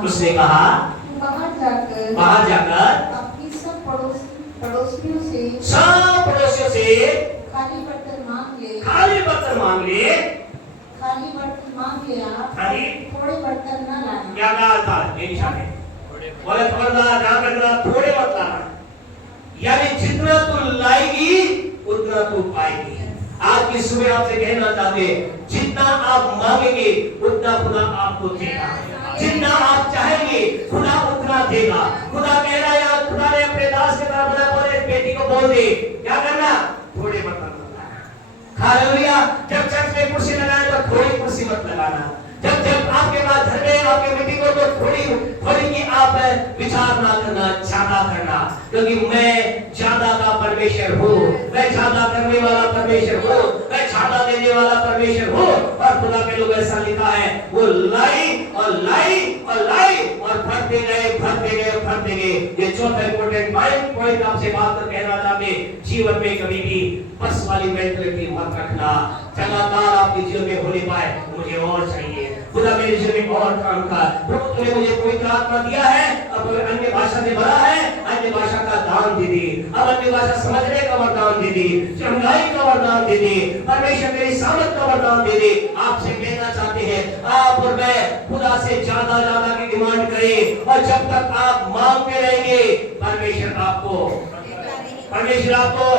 उसने कहा बाहर जाकर अपनी सब पड़ोसियों से खाली बर्तन मांग ले। खाली बर्तन मांग ले। खाली बर्तन मांग ले आप, खाली थोड़े बर्तन ना लाना। क्या कहा था एलीशा ने? बोले खबरदार ध्यान रखना, थोड़े मत लाना। यानी जितना तू लाएगी उतना तू पाएगी। आज की सुबह आपसे कहना चाहते हैं जितना आप मांगेंगे उतना खुदा आपको देगा। जितना आप चाहेंगे खुदा उतना देगा। खुदा कह रहा है, खुदा ने अपने दास के तरफ बोला, बोले बेटी को बोल दे क्या करना? थोड़े बर्तन मत लाना। हालेलुया। जब चर्च में कुर्सी लगाए तो थोड़ी कुर्सी मत लगाना। जब जब आपके पास घर में आपके मीटिंग हो तो थोड़ी की आप विचार ना करना, ज्यादा करना। क्योंकि मैं ज्यादा का परमेश्वर हूँ, मैं ज्यादा करने वाला परमेश्वर हूँ, मैं ज्यादा देने वाला परमेश्वर हूँ। और खुदा के लोग ऐसा लिखा है, वो लाई और लाई और लाई और भरते गए, भरते गए, भरते गए। ये चौथा इंपॉर्टेंट पॉइंट आपसे बात कर कहना चाहते, जीवन में कभी भी बस वाली मेंटालिटी मत रखना। लगातार आपके जीवन में होने पाए, मुझे और चाहिए, खुदा मेरे जीवन में और काम कर। प्रभु तूने मुझे पवित्र आत्मा दिया है, अब अन्य भाषा से भरा है, अन्य भाषा का दान दे दे। अब अन्य भाषा समझने का वरदान दे दे, चंगाई का वरदान दे दे, परमेश्वर तेरी सामर्थ का वरदान दे दे। आपसे कहना चाहते हैं आप और मैं खुदा से ज्यादा ज्यादा की डिमांड करें। और जब तक आप मांगते रहेंगे परमेश्वर आपको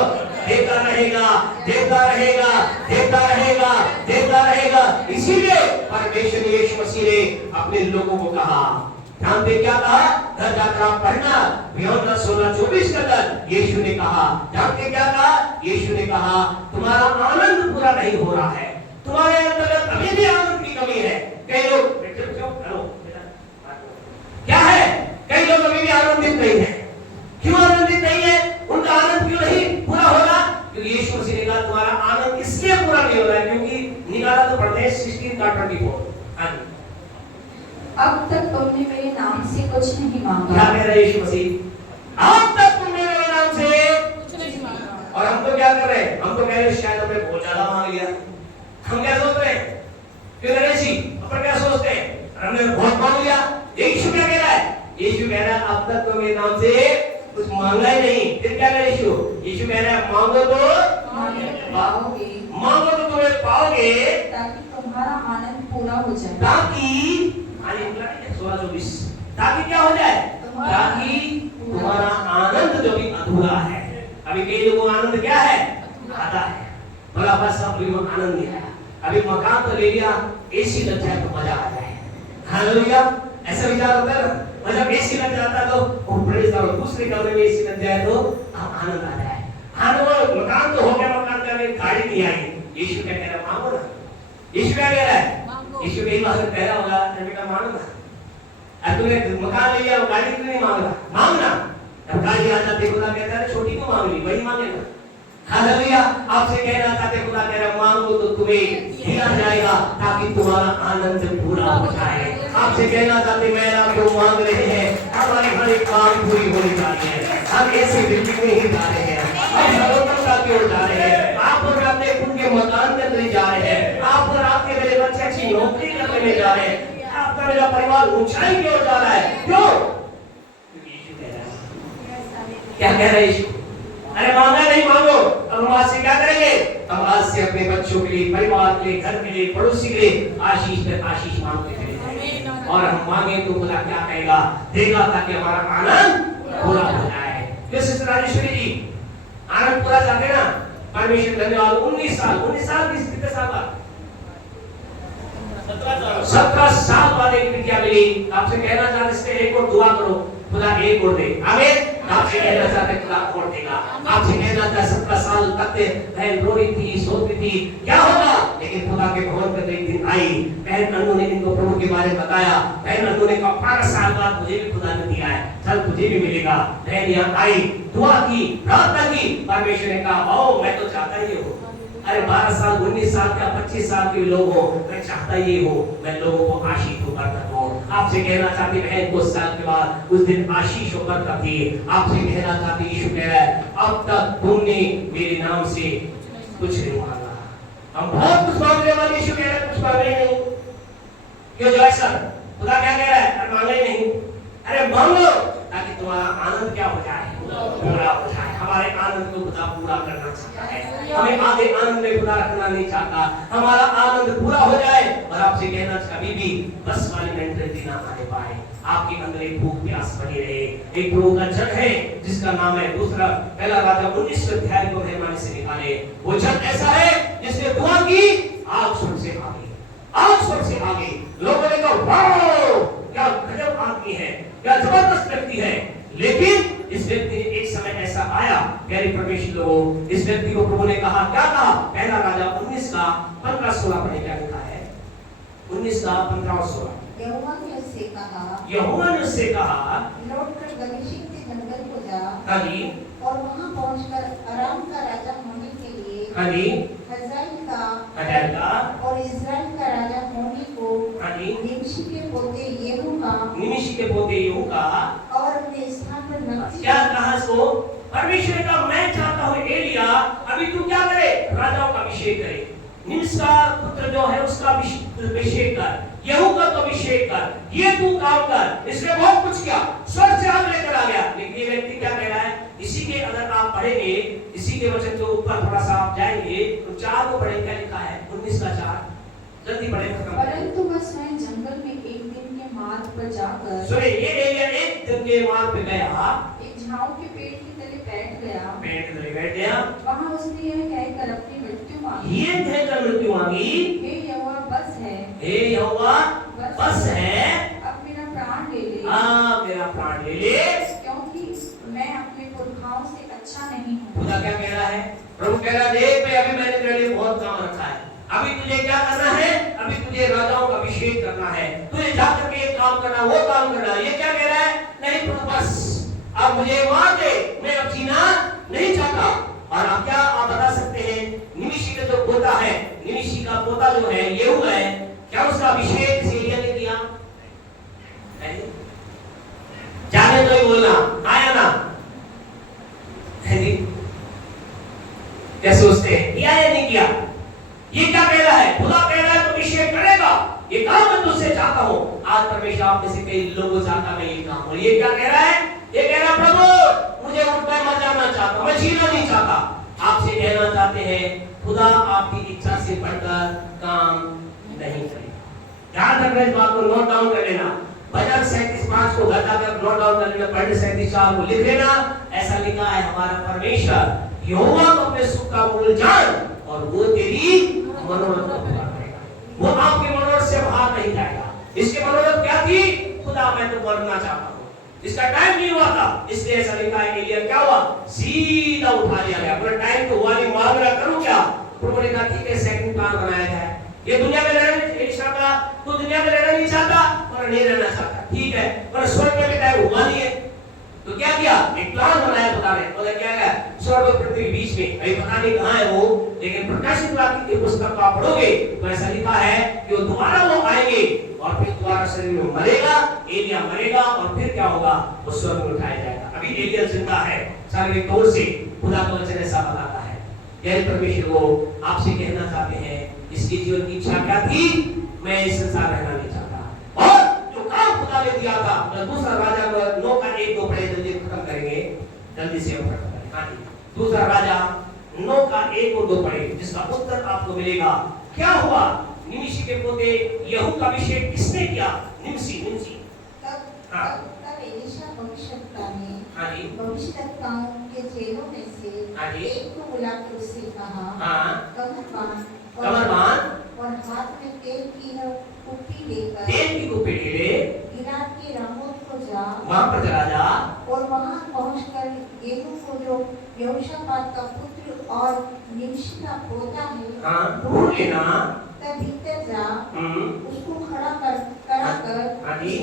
देता रहेगा, देता रहेगा, देता रहेगा, देता रहेगा। इसीलिए परमेश्वर यीशु मसीह ने अपने लोगों को कहा, ध्यान दे क्या कहा? घर जाकर आप पढ़ना, यूहन्ना 16:24 के अंदर यीशु ने कहा, जानते क्या कहा? यीशु ने कहा तुम्हारा आनंद पूरा नहीं हो रहा है, तुम्हारे अंदर अभी भी आनंद की कमी है। कई लोग क्या है? कई लोग अभी भी आनंदित नहीं है। क्यों आनंदित नहीं है? उनका आनंद क्यों नहीं पूरा हो रहा? क्योंकि यीशु मसीह ने कहा तुम्हारा आनंद इसलिए पूरा नहीं हो रहा है क्योंकि निकाला तो पढ़ते हैं 16:24। अब तक तुमने मेरे नाम से कुछ नहीं मांगा। क्या कह रहे यीशु मसीह? अब तक तुमने मेरे नाम से कुछ नहीं मांगा। और हम तो क्या कर रहे हैं? हम तो कह रहे हैं शायद हमने बहुत ज्यादा मांग लिया। हम क्या सोच रहे हैं? क्यों नरेशी अपन क्या सोचते हैं? हमने बहुत मांग लिया। यीशु क्या कह रहा है? यीशु कह रहा है अब तक तो मेरे नाम से कुछ मांगा ही नहीं। फिर क्या करे यीशु? यीशु कह रहा है मांगो तो पाओगे, मांगो तो तुम्हें पाओगे, ताकि तुम्हारा आनंद पूरा हो जाए। ताकि 16:24 ताकि क्या हो जाए? ताकि तुम्हारा आनंद जो भी अधूरा है। अभी कई लोगों को आनंद क्या है? आधा है। बोला बस अभी आनंद नहीं आया, अभी मकान तो ले लिया, एसी लग जाए तो मजा आ जाए। हालेलुया। ऐसा विचार होता है ना? जब एसी लग जाता है तो दूसरे कमरे में एसी लग जाए तो आनंद आ जाए। मकान तो हो गया, मकान का गाड़ी नहीं आई। यीशु क्या कह रहा है? मांगो ना। यीशु क्या कह रहा है? यीशु यही बात कह रहा होगा, बेटा मांगो ना। अब तुमने मकान ले लिया, गाड़ी क्यों नहीं मांग रहा? मांगना। जब गाड़ी आ जाती खुदा कहता है छोटी को मांग ली, वही मांगेगा। हालेलुया। आपसे कहना चाहते खुदा कह रहा मांगो तो तुम्हें दिया जाएगा ताकि तुम्हारा आनंद पूरा हो जाए। आपसे कहना चाहते मैं आपको मांग रहे हैं, हमारी हर एक मांग पूरी होनी चाहिए। हम ऐसी बिल्डिंग में ही जा रहे हैं, हम सर्वोत्तमता की ओर जा रहे हैं। आप और अपने खुद के मकान के अंदर जा रहे हैं, आप और आपके मेरे बच्चे अच्छी नौकरी साल ऊंचाई की ओर जा रहा है। क्यों? क्योंकि यीशु कह रहा है। क्या कह रहा है यीशु? अरे मांगा नहीं मांगो, अब हम आज से क्या करेंगे? हम आज से अपने बच्चों के लिए, परिवार के लिए, घर के लिए, पड़ोसी के लिए आशीष पे आशीष मांगते चले जाएंगे। और हम मांगे तो खुदा क्या कहेगा? देगा, ताकि हमारा आनंद पूरा हो जाए। क्यों सिस्टर राजेश्वरी जी, आनंद पूरा चाहते ना? परमेश्वर धन्यवाद। 19 साल कितने साल बाद? 17 साल बाद एक विद्या मिली। आपसे कहना चाहते हैं एक और दुआ करो, खुदा एक और दे। आमीन। आपसे कहना चाहते खुदा और देगा। आपसे कहना चाहते 17 साल तक बहन रो रही थी, सोचती थी क्या होगा, लेकिन खुदा के भवन पर एक दिन आई। बहन अनु ने इनको प्रभु के बारे में बताया। बहन अनु ने कहा 12 साल बाद मुझे भी खुदा ने दिया है, चल तुझे भी मिलेगा। बहन यहाँ आई, दुआ की, प्रार्थना की। परमेश्वर ने कहा आओ, मैं तो चाहता ही हूँ। अरे 12 साल, 19 साल का, 25 साल के लोग हो, मैं चाहता ये हो, मैं लोगों को आशीष हो, बरकत हो। आपसे कहना चाहती बहन कुछ साल के बाद उस दिन आशीष हो, बरकत थी। आपसे कहना चाहती यीशु कह रहा है अब तक तुमने मेरे नाम से कुछ नहीं मांगा। हम बहुत कुछ मांगने वाले, यीशु कह रहा है कुछ मांगे नहीं। क्यों जॉय सर? खुदा क्या कह रहा है? अरे मांगे नहीं, अरे मांगो ताकि तुम्हारा आनंद क्या हो जाए? पूरा हो जाए। हमारे आनंद को खुदा पूरा करना चाहता है। हमें आधे आनंद में खुदा रखना नहीं चाहता। हमारा आनंद पूरा हो जाए। और आपसे कहना कभी भी बस वाली मेंटालिटी ना आने पाए। आपके अंदर एक भूख प्यास बनी रहे। एक प्रभु का जग है जिसका नाम है दूसरा पहला राजा 19 अध्याय को मेहरबानी से निकाले। वो जग ऐसा है जिसने दुआ की, आग स्वर्ग से आ गई, आग स्वर्ग से आ गई। लोगों ने कहा वाओ क्या गजब आदमी है, क्या जबरदस्त व्यक्ति है। लेकिन इस व्यक्ति ने एक समय ऐसा आया, प्यारे परमेश्वर लोगों, इस व्यक्ति को प्रभु ने कहा, क्या कहा? पहला राजा 19 का 15-16 पढ़े, क्या लिखा है? 19 का 15 और 16। यहोवा ने उससे कहा, लौटकर दमिश्क के जंगल को जा, हाँ जी, और वहां पहुंचकर अराम का राजा होने के लिए हाँ जी, हजाएल का और इस्राएल का राजा होने को हाँ जी, निमिशी के पोते येहू का और अपने स्थान पर नबी क्या कहा इसको? परमेश्वर का मैं चाहता हूँ एलिया अभी तू क्या करे? राजाओं का अभिषेक करे। निम्स का पुत्र जो है उसका अभिषेक कर, येहू का तो अभिषेक कर, ये तू काम कर। इसने बहुत कुछ किया, स्वर्ग से आग लेकर आ गया। लेकिन ये व्यक्ति क्या कह रहा है? इसी के अगर आप पढ़ेंगे, इसी के वचन के ऊपर थोड़ा सा आप जाएंगे तो 4 को पढ़ें, क्या लिखा है? 19 का 4 जल्दी पढ़े। परंतु वह स्वयं जंगल में एक दिन के मार्ग पर जाकर, सुनिए, ये एलिया एक दिन के मार्ग पे गया, एक झाऊ के पेड़ के तले बैठ गया। वहाँ उसने यह कहकर अपनी मृत्यु मांगी, ये कहकर मृत्यु मांगी, हे यहोवा बस है, हे यहोवा बस है, अब मेरा प्राण ले ले, मेरा प्राण ले ले, क्योंकि मैं अपने पुरखाओं से अच्छा नहीं हूँ। खुदा क्या कह रहा है? प्रभु कह रहा है देख मैं अभी मैंने तेरे लिए बहुत काम रखा है। अभी तुझे क्या करना है? अभी तुझे राजाओं का अभिषेक करना है, तुझे जाकर के ये काम करना, वो काम करना। ये क्या कह रहा है? नहीं प्रभु बस अब मुझे मार दे, मैं अब जीना नहीं चाहता। और आप क्या आप बता सकते हैं? निमिशी का जो पोता है, निमिशी का पोता जो है येहू है, क्या उसका अभिषेक एलिया ने किया? जाने तो ही बोलना आया ना है जी? क्या सोचते हैं किया या नहीं किया? ये क्या कह रहा है? खुदा कह रहा है तो अभिषेक करेगा, ये काम मैं तुझसे चाहता हूँ। आज परमेश्वर आप में से कई लोगों चाहता मैं ये काम, और ये क्या कह रहा है? ये कह रहा प्रभु मुझे उठकर मर जाना चाहता, मैं जीना नहीं चाहता। आपसे कहना चाहते हैं खुदा आपकी इच्छा से बढ़कर काम नहीं करेगा। ध्यान रखना, इस बात को नोट डाउन कर लेना। भजन 37:5 को घर जाकर नोट डाउन कर लेना, पढ़ने 37:4 को लिख लेना। ऐसा लिखा है हमारा परमेश्वर यहोवा को अपने सुख का मूल जान और वो तेरी मनोरथ को पूरा करेगा। वो आपके मनोरथ से बाहर नहीं जाएगा। इसके मनोरथ क्या थी? खुदा मैं तो मरना चाहता हूँ, इसका टाइम नहीं हुआ था, इसलिए ऐसा लिखा है। एलिया क्या हुआ? सीधा उठा लिया गया। अपना टाइम तो हुआ नहीं, मांगना करूं क्या? प्रभु ने कहा ठीक है सेकंड प्लान बनाया जाए। ये दुनिया में रहना नहीं चाहता, तो दुनिया में रहना नहीं चाहता और नहीं रहना चाहता, ठीक है, पर स्वर्ग में भी टाइम हुआ नहीं है। तो क्या किया? एक प्लान बनाया खुदा ने। बोला क्या है? स्वर्ग और पृथ्वी के बीच में, अभी पता नहीं कहां है वो, लेकिन प्रकाशित वाक्य की पुस्तक को आप पढ़ोगे तो ऐसा लिखा है कि वो दोबारा वो आएंगे और फिर दोबारा शरीर में मरेगा, एलिया मरेगा और फिर क्या होगा? वो स्वर्ग में उठाया जाएगा। अभी एलिया जिंदा है शारीरिक तौर से, खुदा का वचन ऐसा बताता है। यह परमेश्वर को आपसे कहना चाहते हैं इसके जीवन की इच्छा क्या थी? मैं इस संसार रहना नहीं चाहता, और जो काम ने दिया था। दूसरा राजा 9 का 1-2 पढ़े, जल्दी खत्म करेंगे, जल्दी से हम खत्म करेंगे। हाँ जी, दूसरा राजा 9 का 1 और 2 पढ़े, जिसका उत्तर आपको मिलेगा। क्या हुआ? निमिषी के पोते यहू का अभिषेक किसने किया? निमसी। हाँ। तब एलीशा भविष्यवक्ता ने हाँ जी, भविष्यवक्ताओं के चेलों में से हाँ जी, एक को बुलाकर उससे कहा, हाँ, कमर बांध और हाथ में तेल की कुप्पी लेकर तेल की कुप्पी ले गिलाद के रामोत को जा, वहां पर चला जा, और वहां पहुंचकर येहू को जो यहोशापात का पुत्र और निमशी का पोता है, हाँ, ढूंढ लेना, तब भीतर जा, हम्म, उसको खड़ा कराकर हाँ जी,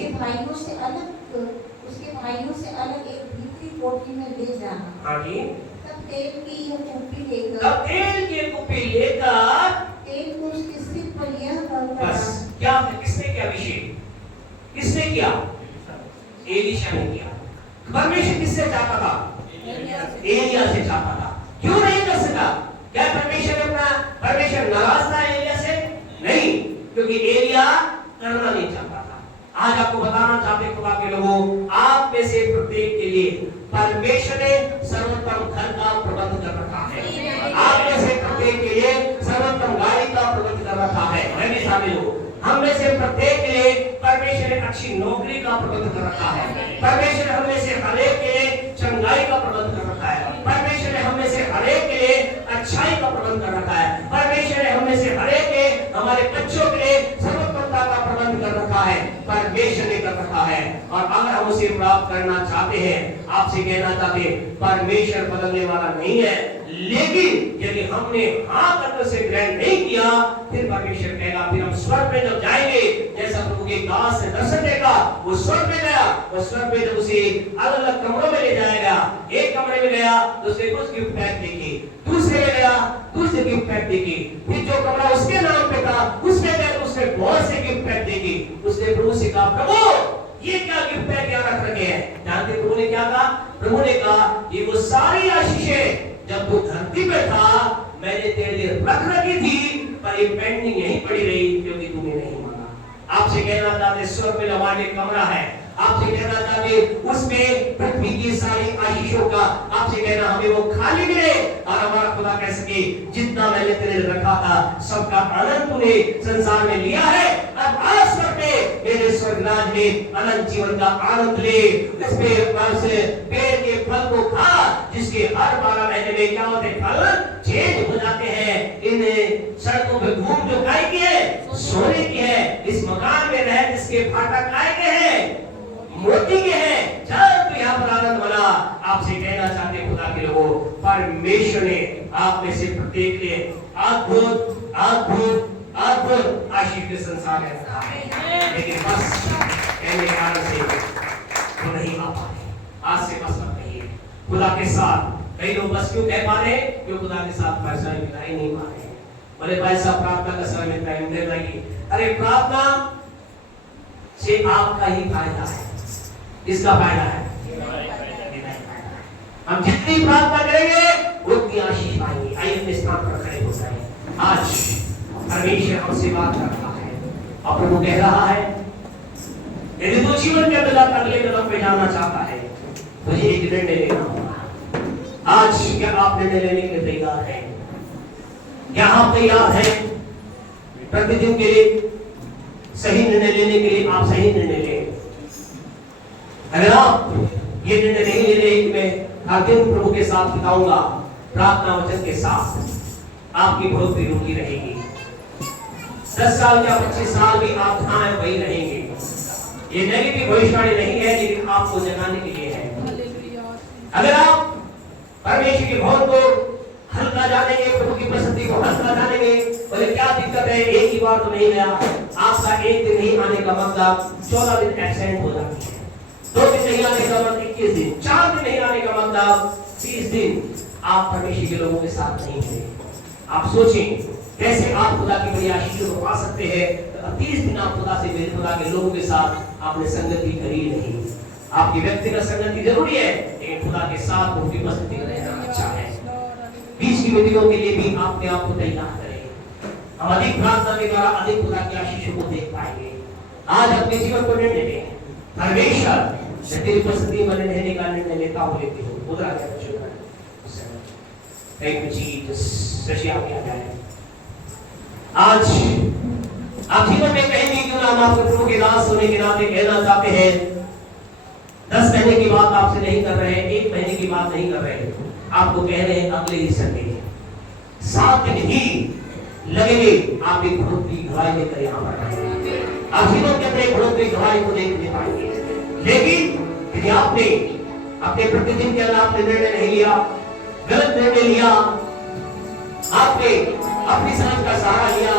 उसके भाइयों से अलग एक भीतरी कोठरी में ले जाना। हाँ जी, तब तेल की यह कुप्पी लेकर तब तेल की कुप्पी लेकर तेल को उसके सिर पर यह बस क्या, किसने किया अभिषेक? किसने किया? एलीशा ने किया। परमेश्वर किससे चाहता था? एलिया से चाहता था। क्यों नहीं कर सका? क्या परमेश्वर नाराज था एलिया से? नहीं, क्योंकि एलिया करना नहीं चाहता था। आज आपको बताना चाहते खुदा के लोगों, आप में से प्रत्येक के लिए परमेश्वर ने सर्वोत्तम घर का प्रबंध कर रखा है। आप में से प्रत्येक के लिए सर्वोत्तम गाड़ी का प्रबंध कर रखा है। मैं भी शामिल हूँ। हम में से प्रत्येक के लिए परमेश्वर ने अच्छी नौकरी का प्रबंध कर रखा है। परमेश्वर ने हम में से हर एक के लिए चंगाई का प्रबंध कर रखा है। परमेश्वर ने हम में से हर एक के लिए अच्छाई का प्रबंध कर रखा है। परमेश्वर ने हम में से हर एक के हमारे बच्चों के लिए सर्वोत्तमता का प्रबंध कर रखा है। परमेश्वर ने कर रखा है। और अगर हम उसे प्राप्त करना चाहते हैं, आपसे कहना चाहते हैं, परमेश्वर बदलने वाला नहीं है, लेकिन यदि हमने हाँ करके से ग्रहण नहीं किया, फिर परमेश्वर कहेगा, फिर हम स्वर्ग में जब जाएंगे, जैसा प्रभु के दास ने दर्शन देखा, वो स्वर्ग में गया, वो स्वर्ग में जब उसे अलग अलग कमरों में ले जाएगा, एक कमरे में गया तो उसने कुछ गिफ्ट पैक देखे, दूसरे में गया दूसरे गिफ्ट पैक देखे, फिर जो कमरा उसके नाम पे था उसमें गया तो उसने बहुत से गिफ्ट पैक देखे। उसने प्रभु से कहा, प्रभु ये क्या गिफ्ट पैक क्या रख रखे हैं? जानते प्रभु ने क्या कहा? प्रभु ने कहा, ये वो सारी आशीषें जब तू धरती पे था मैंने तेरे लिए रख रखी थी, पर ये पेंडिंग यहीं पड़ी रही क्योंकि तूने नहीं माना। आपसे कहना चाहते स्वर्ग में हमारे कमरा है, आपसे कहना चाहते उसमें पृथ्वी की सारी आशीषों का, आपसे कहना हमें वो खाली मिले और हमारा खुदा कह सके, जितना मैंने तेरे लिए रखा था सबका आनंद तूने संसार में लिया है, अब आज स्वर्ग में मेरे स्वर्गराज में अनंत जीवन का आनंद ले। इस पेड़ के फल को खा, जिसके हर 12 महीने में क्या होते फल चेंज हो जाते हैं। इन सड़कों पे घूम जो काय की है, सोने की है। इस मकान में रह जिसके फाटक काय के हैं, मोती के हैं। चल तो यहाँ पर आनंद मना। आपसे कहना चाहते खुदा के लोगों, परमेश्वर ने आप में से प्रत्येक के अद्भुत अद्भुत अद्भुत आशीष के संसार में रखा है, लेकिन बस कहने के कारण से वो नहीं आ पाए। आज से बस मत कहिए खुदा के साथ। कई लोग बस क्यों कह पा रहे हैं? क्यों खुदा के साथ समय बिता ही नहीं पा रहे। बोले भाई साहब प्रार्थना का समय मिलता है, मिल रही। अरे प्रार्थना से आपका ही फायदा है। किसका फायदा है? हम जितनी प्रार्थना करेंगे उतनी आशीष पाएंगे। आइए अपने स्थान पर खड़े हो जाएं। आज परमेश्वर हमसे बात कर रहा है और प्रभु कह रहा है, यदि तू जीवन के अंदर अगले कदम पे जाना चाहता है, मुझे एक निर्णय लेना होगा। आज क्या आप निर्णय लेने के लिए तैयार हैं? क्या आप तैयार हैं प्रतिदिन के लिए सही निर्णय लेने के लिए? आप सही निर्णय लें। अगर आप ये निर्णय नहीं ले रहे कि मैं हर दिन प्रभु के साथ बिताऊंगा, प्रार्थना वचन के साथ, आपकी बढ़ोतरी रुकी रहेगी। 10 साल या 25 साल भी आप जहां हैं वही रहेंगे। ये नेगेटिव भविष्यवाणी नहीं है, लेकिन आपको जगाने के लिए है। अगर आप परमेश्वर के भवन को हल्का जानेंगे, प्रभु की प्रसन्नता को हल्का जानेंगे, बोले क्या दिक्कत है, एक ही बार तो नहीं गया। आपका एक दिन नहीं आने का मतलब 14 दिन एब्सेंट हो जाती है। 2 दिन नहीं आने का मतलब 21 दिन, 4 दिन नहीं आने का मतलब 30 दिन आप परमेश्वर के लोगों के साथ नहीं थे। आप सोचें कैसे आप खुदा की बड़ी आशीष को पा सकते हैं। 30 दिन आप खुदा से मेरे खुदा के लोगों के साथ आपने संगति करी नहीं। आपकी व्यक्तिगत संगति जरूरी है, लेकिन खुदा के साथ उनकी उपस्थिति में रहना अच्छा है। बीच की मीटिंगों के लिए भी अपने आप को तैयार करें। हम अधिक प्रार्थना के द्वारा अधिक खुदा की आशीषों को देख पाएंगे। आज अपने जीवन को निर्णय लें। परमेश्वर तेरी उपस्थिति में रहने का निर्णय लेता हो लेती हो उधर आ जाए थैंक यू जीसस सच्ची आज्ञा जाए। आज आप जीवन में कहीं भी क्यों ना हम आपके प्रभु के दास होने के नाते कहना चाहते हैं 10 महीने की बात आपसे नहीं कर रहे हैं, 1 महीने की बात नहीं कर रहे हैं, आपको कह रहे हैं अगले ही संडे 7 दिन ही लगेंगे आप एक बढ़ोतरी गवाही लेकर यहाँ पर आएंगे। आप जीवन के अंदर एक बढ़ोतरी गवाही को देखने पाएंगे। लेकिन यदि आपने अपने प्रतिदिन के अंदर आपने निर्णय नहीं लिया, गलत निर्णय लिया, आपने अपनी समझ का सहारा लिया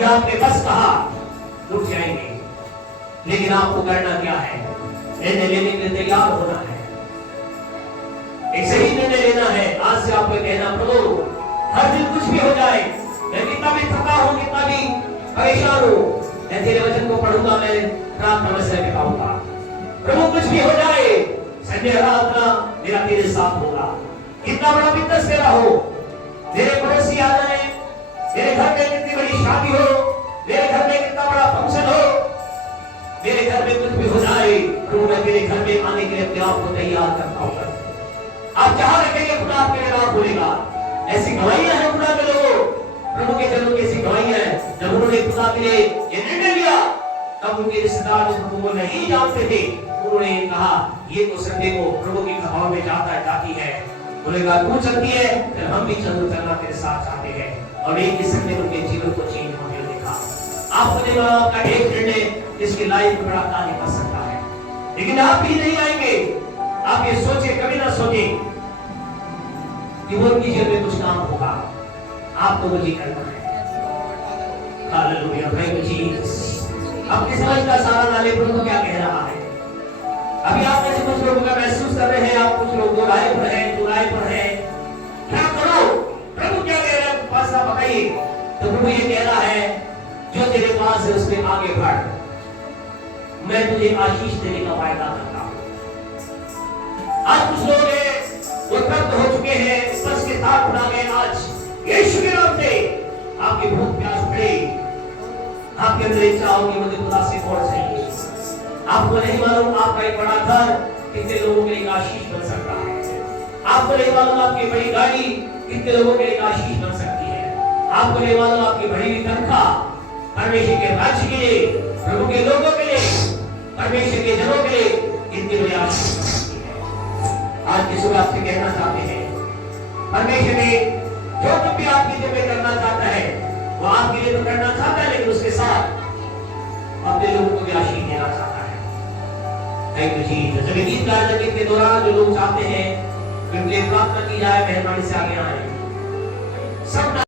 या आपने बस कहा रुक जाएंगे, लेकिन आपको करना क्या है? निर्णय लेने के लिए तैयार होना है, एक सही निर्णय लेना है। आज से आपको कहना प्रभु हर दिन कुछ भी हो जाए, मैं कितना भी थका हूं, कितना भी परेशान हूं, मैं तेरे वचन को पढ़ूंगा, मैं रात नमस्ते बिताऊंगा। प्रभु कुछ भी हो जाए, संडे रात मेरा तेरे साथ होगा। कितना बड़ा बिजनेस तेरा हो, मेरे पड़ोसी आ जाए, मेरे घर में कितनी बड़ी शादी हो, मेरे घर में कितना बड़ा फंक्शन हो, मेरे घर में कुछ भी हो जाए, प्रभु मैं तेरे घर में आने के लिए अपने आप को तैयार करता हूं। आप जहां रखेंगे खुदा आपके लिए राह खोलेगा। ऐसी गवाहियां हैं खुदा के लोगों, प्रभु के जनों की ऐसी गवाहियां हैं। जब उन्होंने खुदा के लिए ये निर्णय लिया, तब उनके रिश्तेदार जो प्रभु को नहीं जानते थे, उन्होंने कहा ये तो संडे को प्रभु की सभा में जाती है, बोलेगा तू चलती है, फिर हम भी चलना तेरे साथ चाहते हैं। और एक ही संडे उनके जीवन को चेंज होने देखा। आपको नहीं मालूम आपका एक निर्णय इसकी लाइफ में बड़ा कार्य कर सकता है। लेकिन आप भी नहीं आएंगे, आप ये सोचे कभी ना सोचे कि वो उनकी जीवन में कुछ काम होगा, आपको मुझे करना है। Hallelujah, thank you Jesus. अपनी समझ का सहारा ना ले, प्रभु क्या कह रहा है। अभी आप में से कुछ लोग का महसूस कर रहे हैं, आप कुछ लोग दो राय पर हैं, क्या करो? प्रभु क्या कह रहा है, पास आप बताइए। तो प्रभु ये कह रहा है जो तेरे पास है उसमें आगे बढ़, मैं तुझे आशीष देने का वायदा करता हूं। आज कुछ लोग हैं वो तृप्त हो चुके हैं, स्पर्श के तार उड़ा गए। आज यीशु के नाम से आपकी भूख प्यास बढ़े, आपके अंदर इच्छा होगी मुझे खुदा से और चाहिए। आपको नहीं मालूम आपका एक बड़ा घर कितने लोगों के लिए आशीष बन सकता है। आपको नहीं मालूम आपकी बड़ी गाड़ी कितने लोगों के लिए आशीष बन सकती है। आपको नहीं मालूम आपकी बड़ी हुई तनख्वाह परमेश्वर के राज्य के लिए, प्रभु के लोगों के लिए, परमेश्वर के जनों के लिए कितनी बड़ी आशीष बन सकती है। आज की सुबह आपसे कहना चाहते हैं परमेश्वर ने जो कुछ भी आपके लिए में करना चाहता है वो आपके लिए तो करना चाहता है, लेकिन उसके साथ अपने लोगों को भी आशीष देना चाहता है। Thank you Jesus. जब गीत गाने के दौरान जो लोग चाहते हैं कि उनके प्रार्थना की जाए, मेहरबानी से आगे आए। सब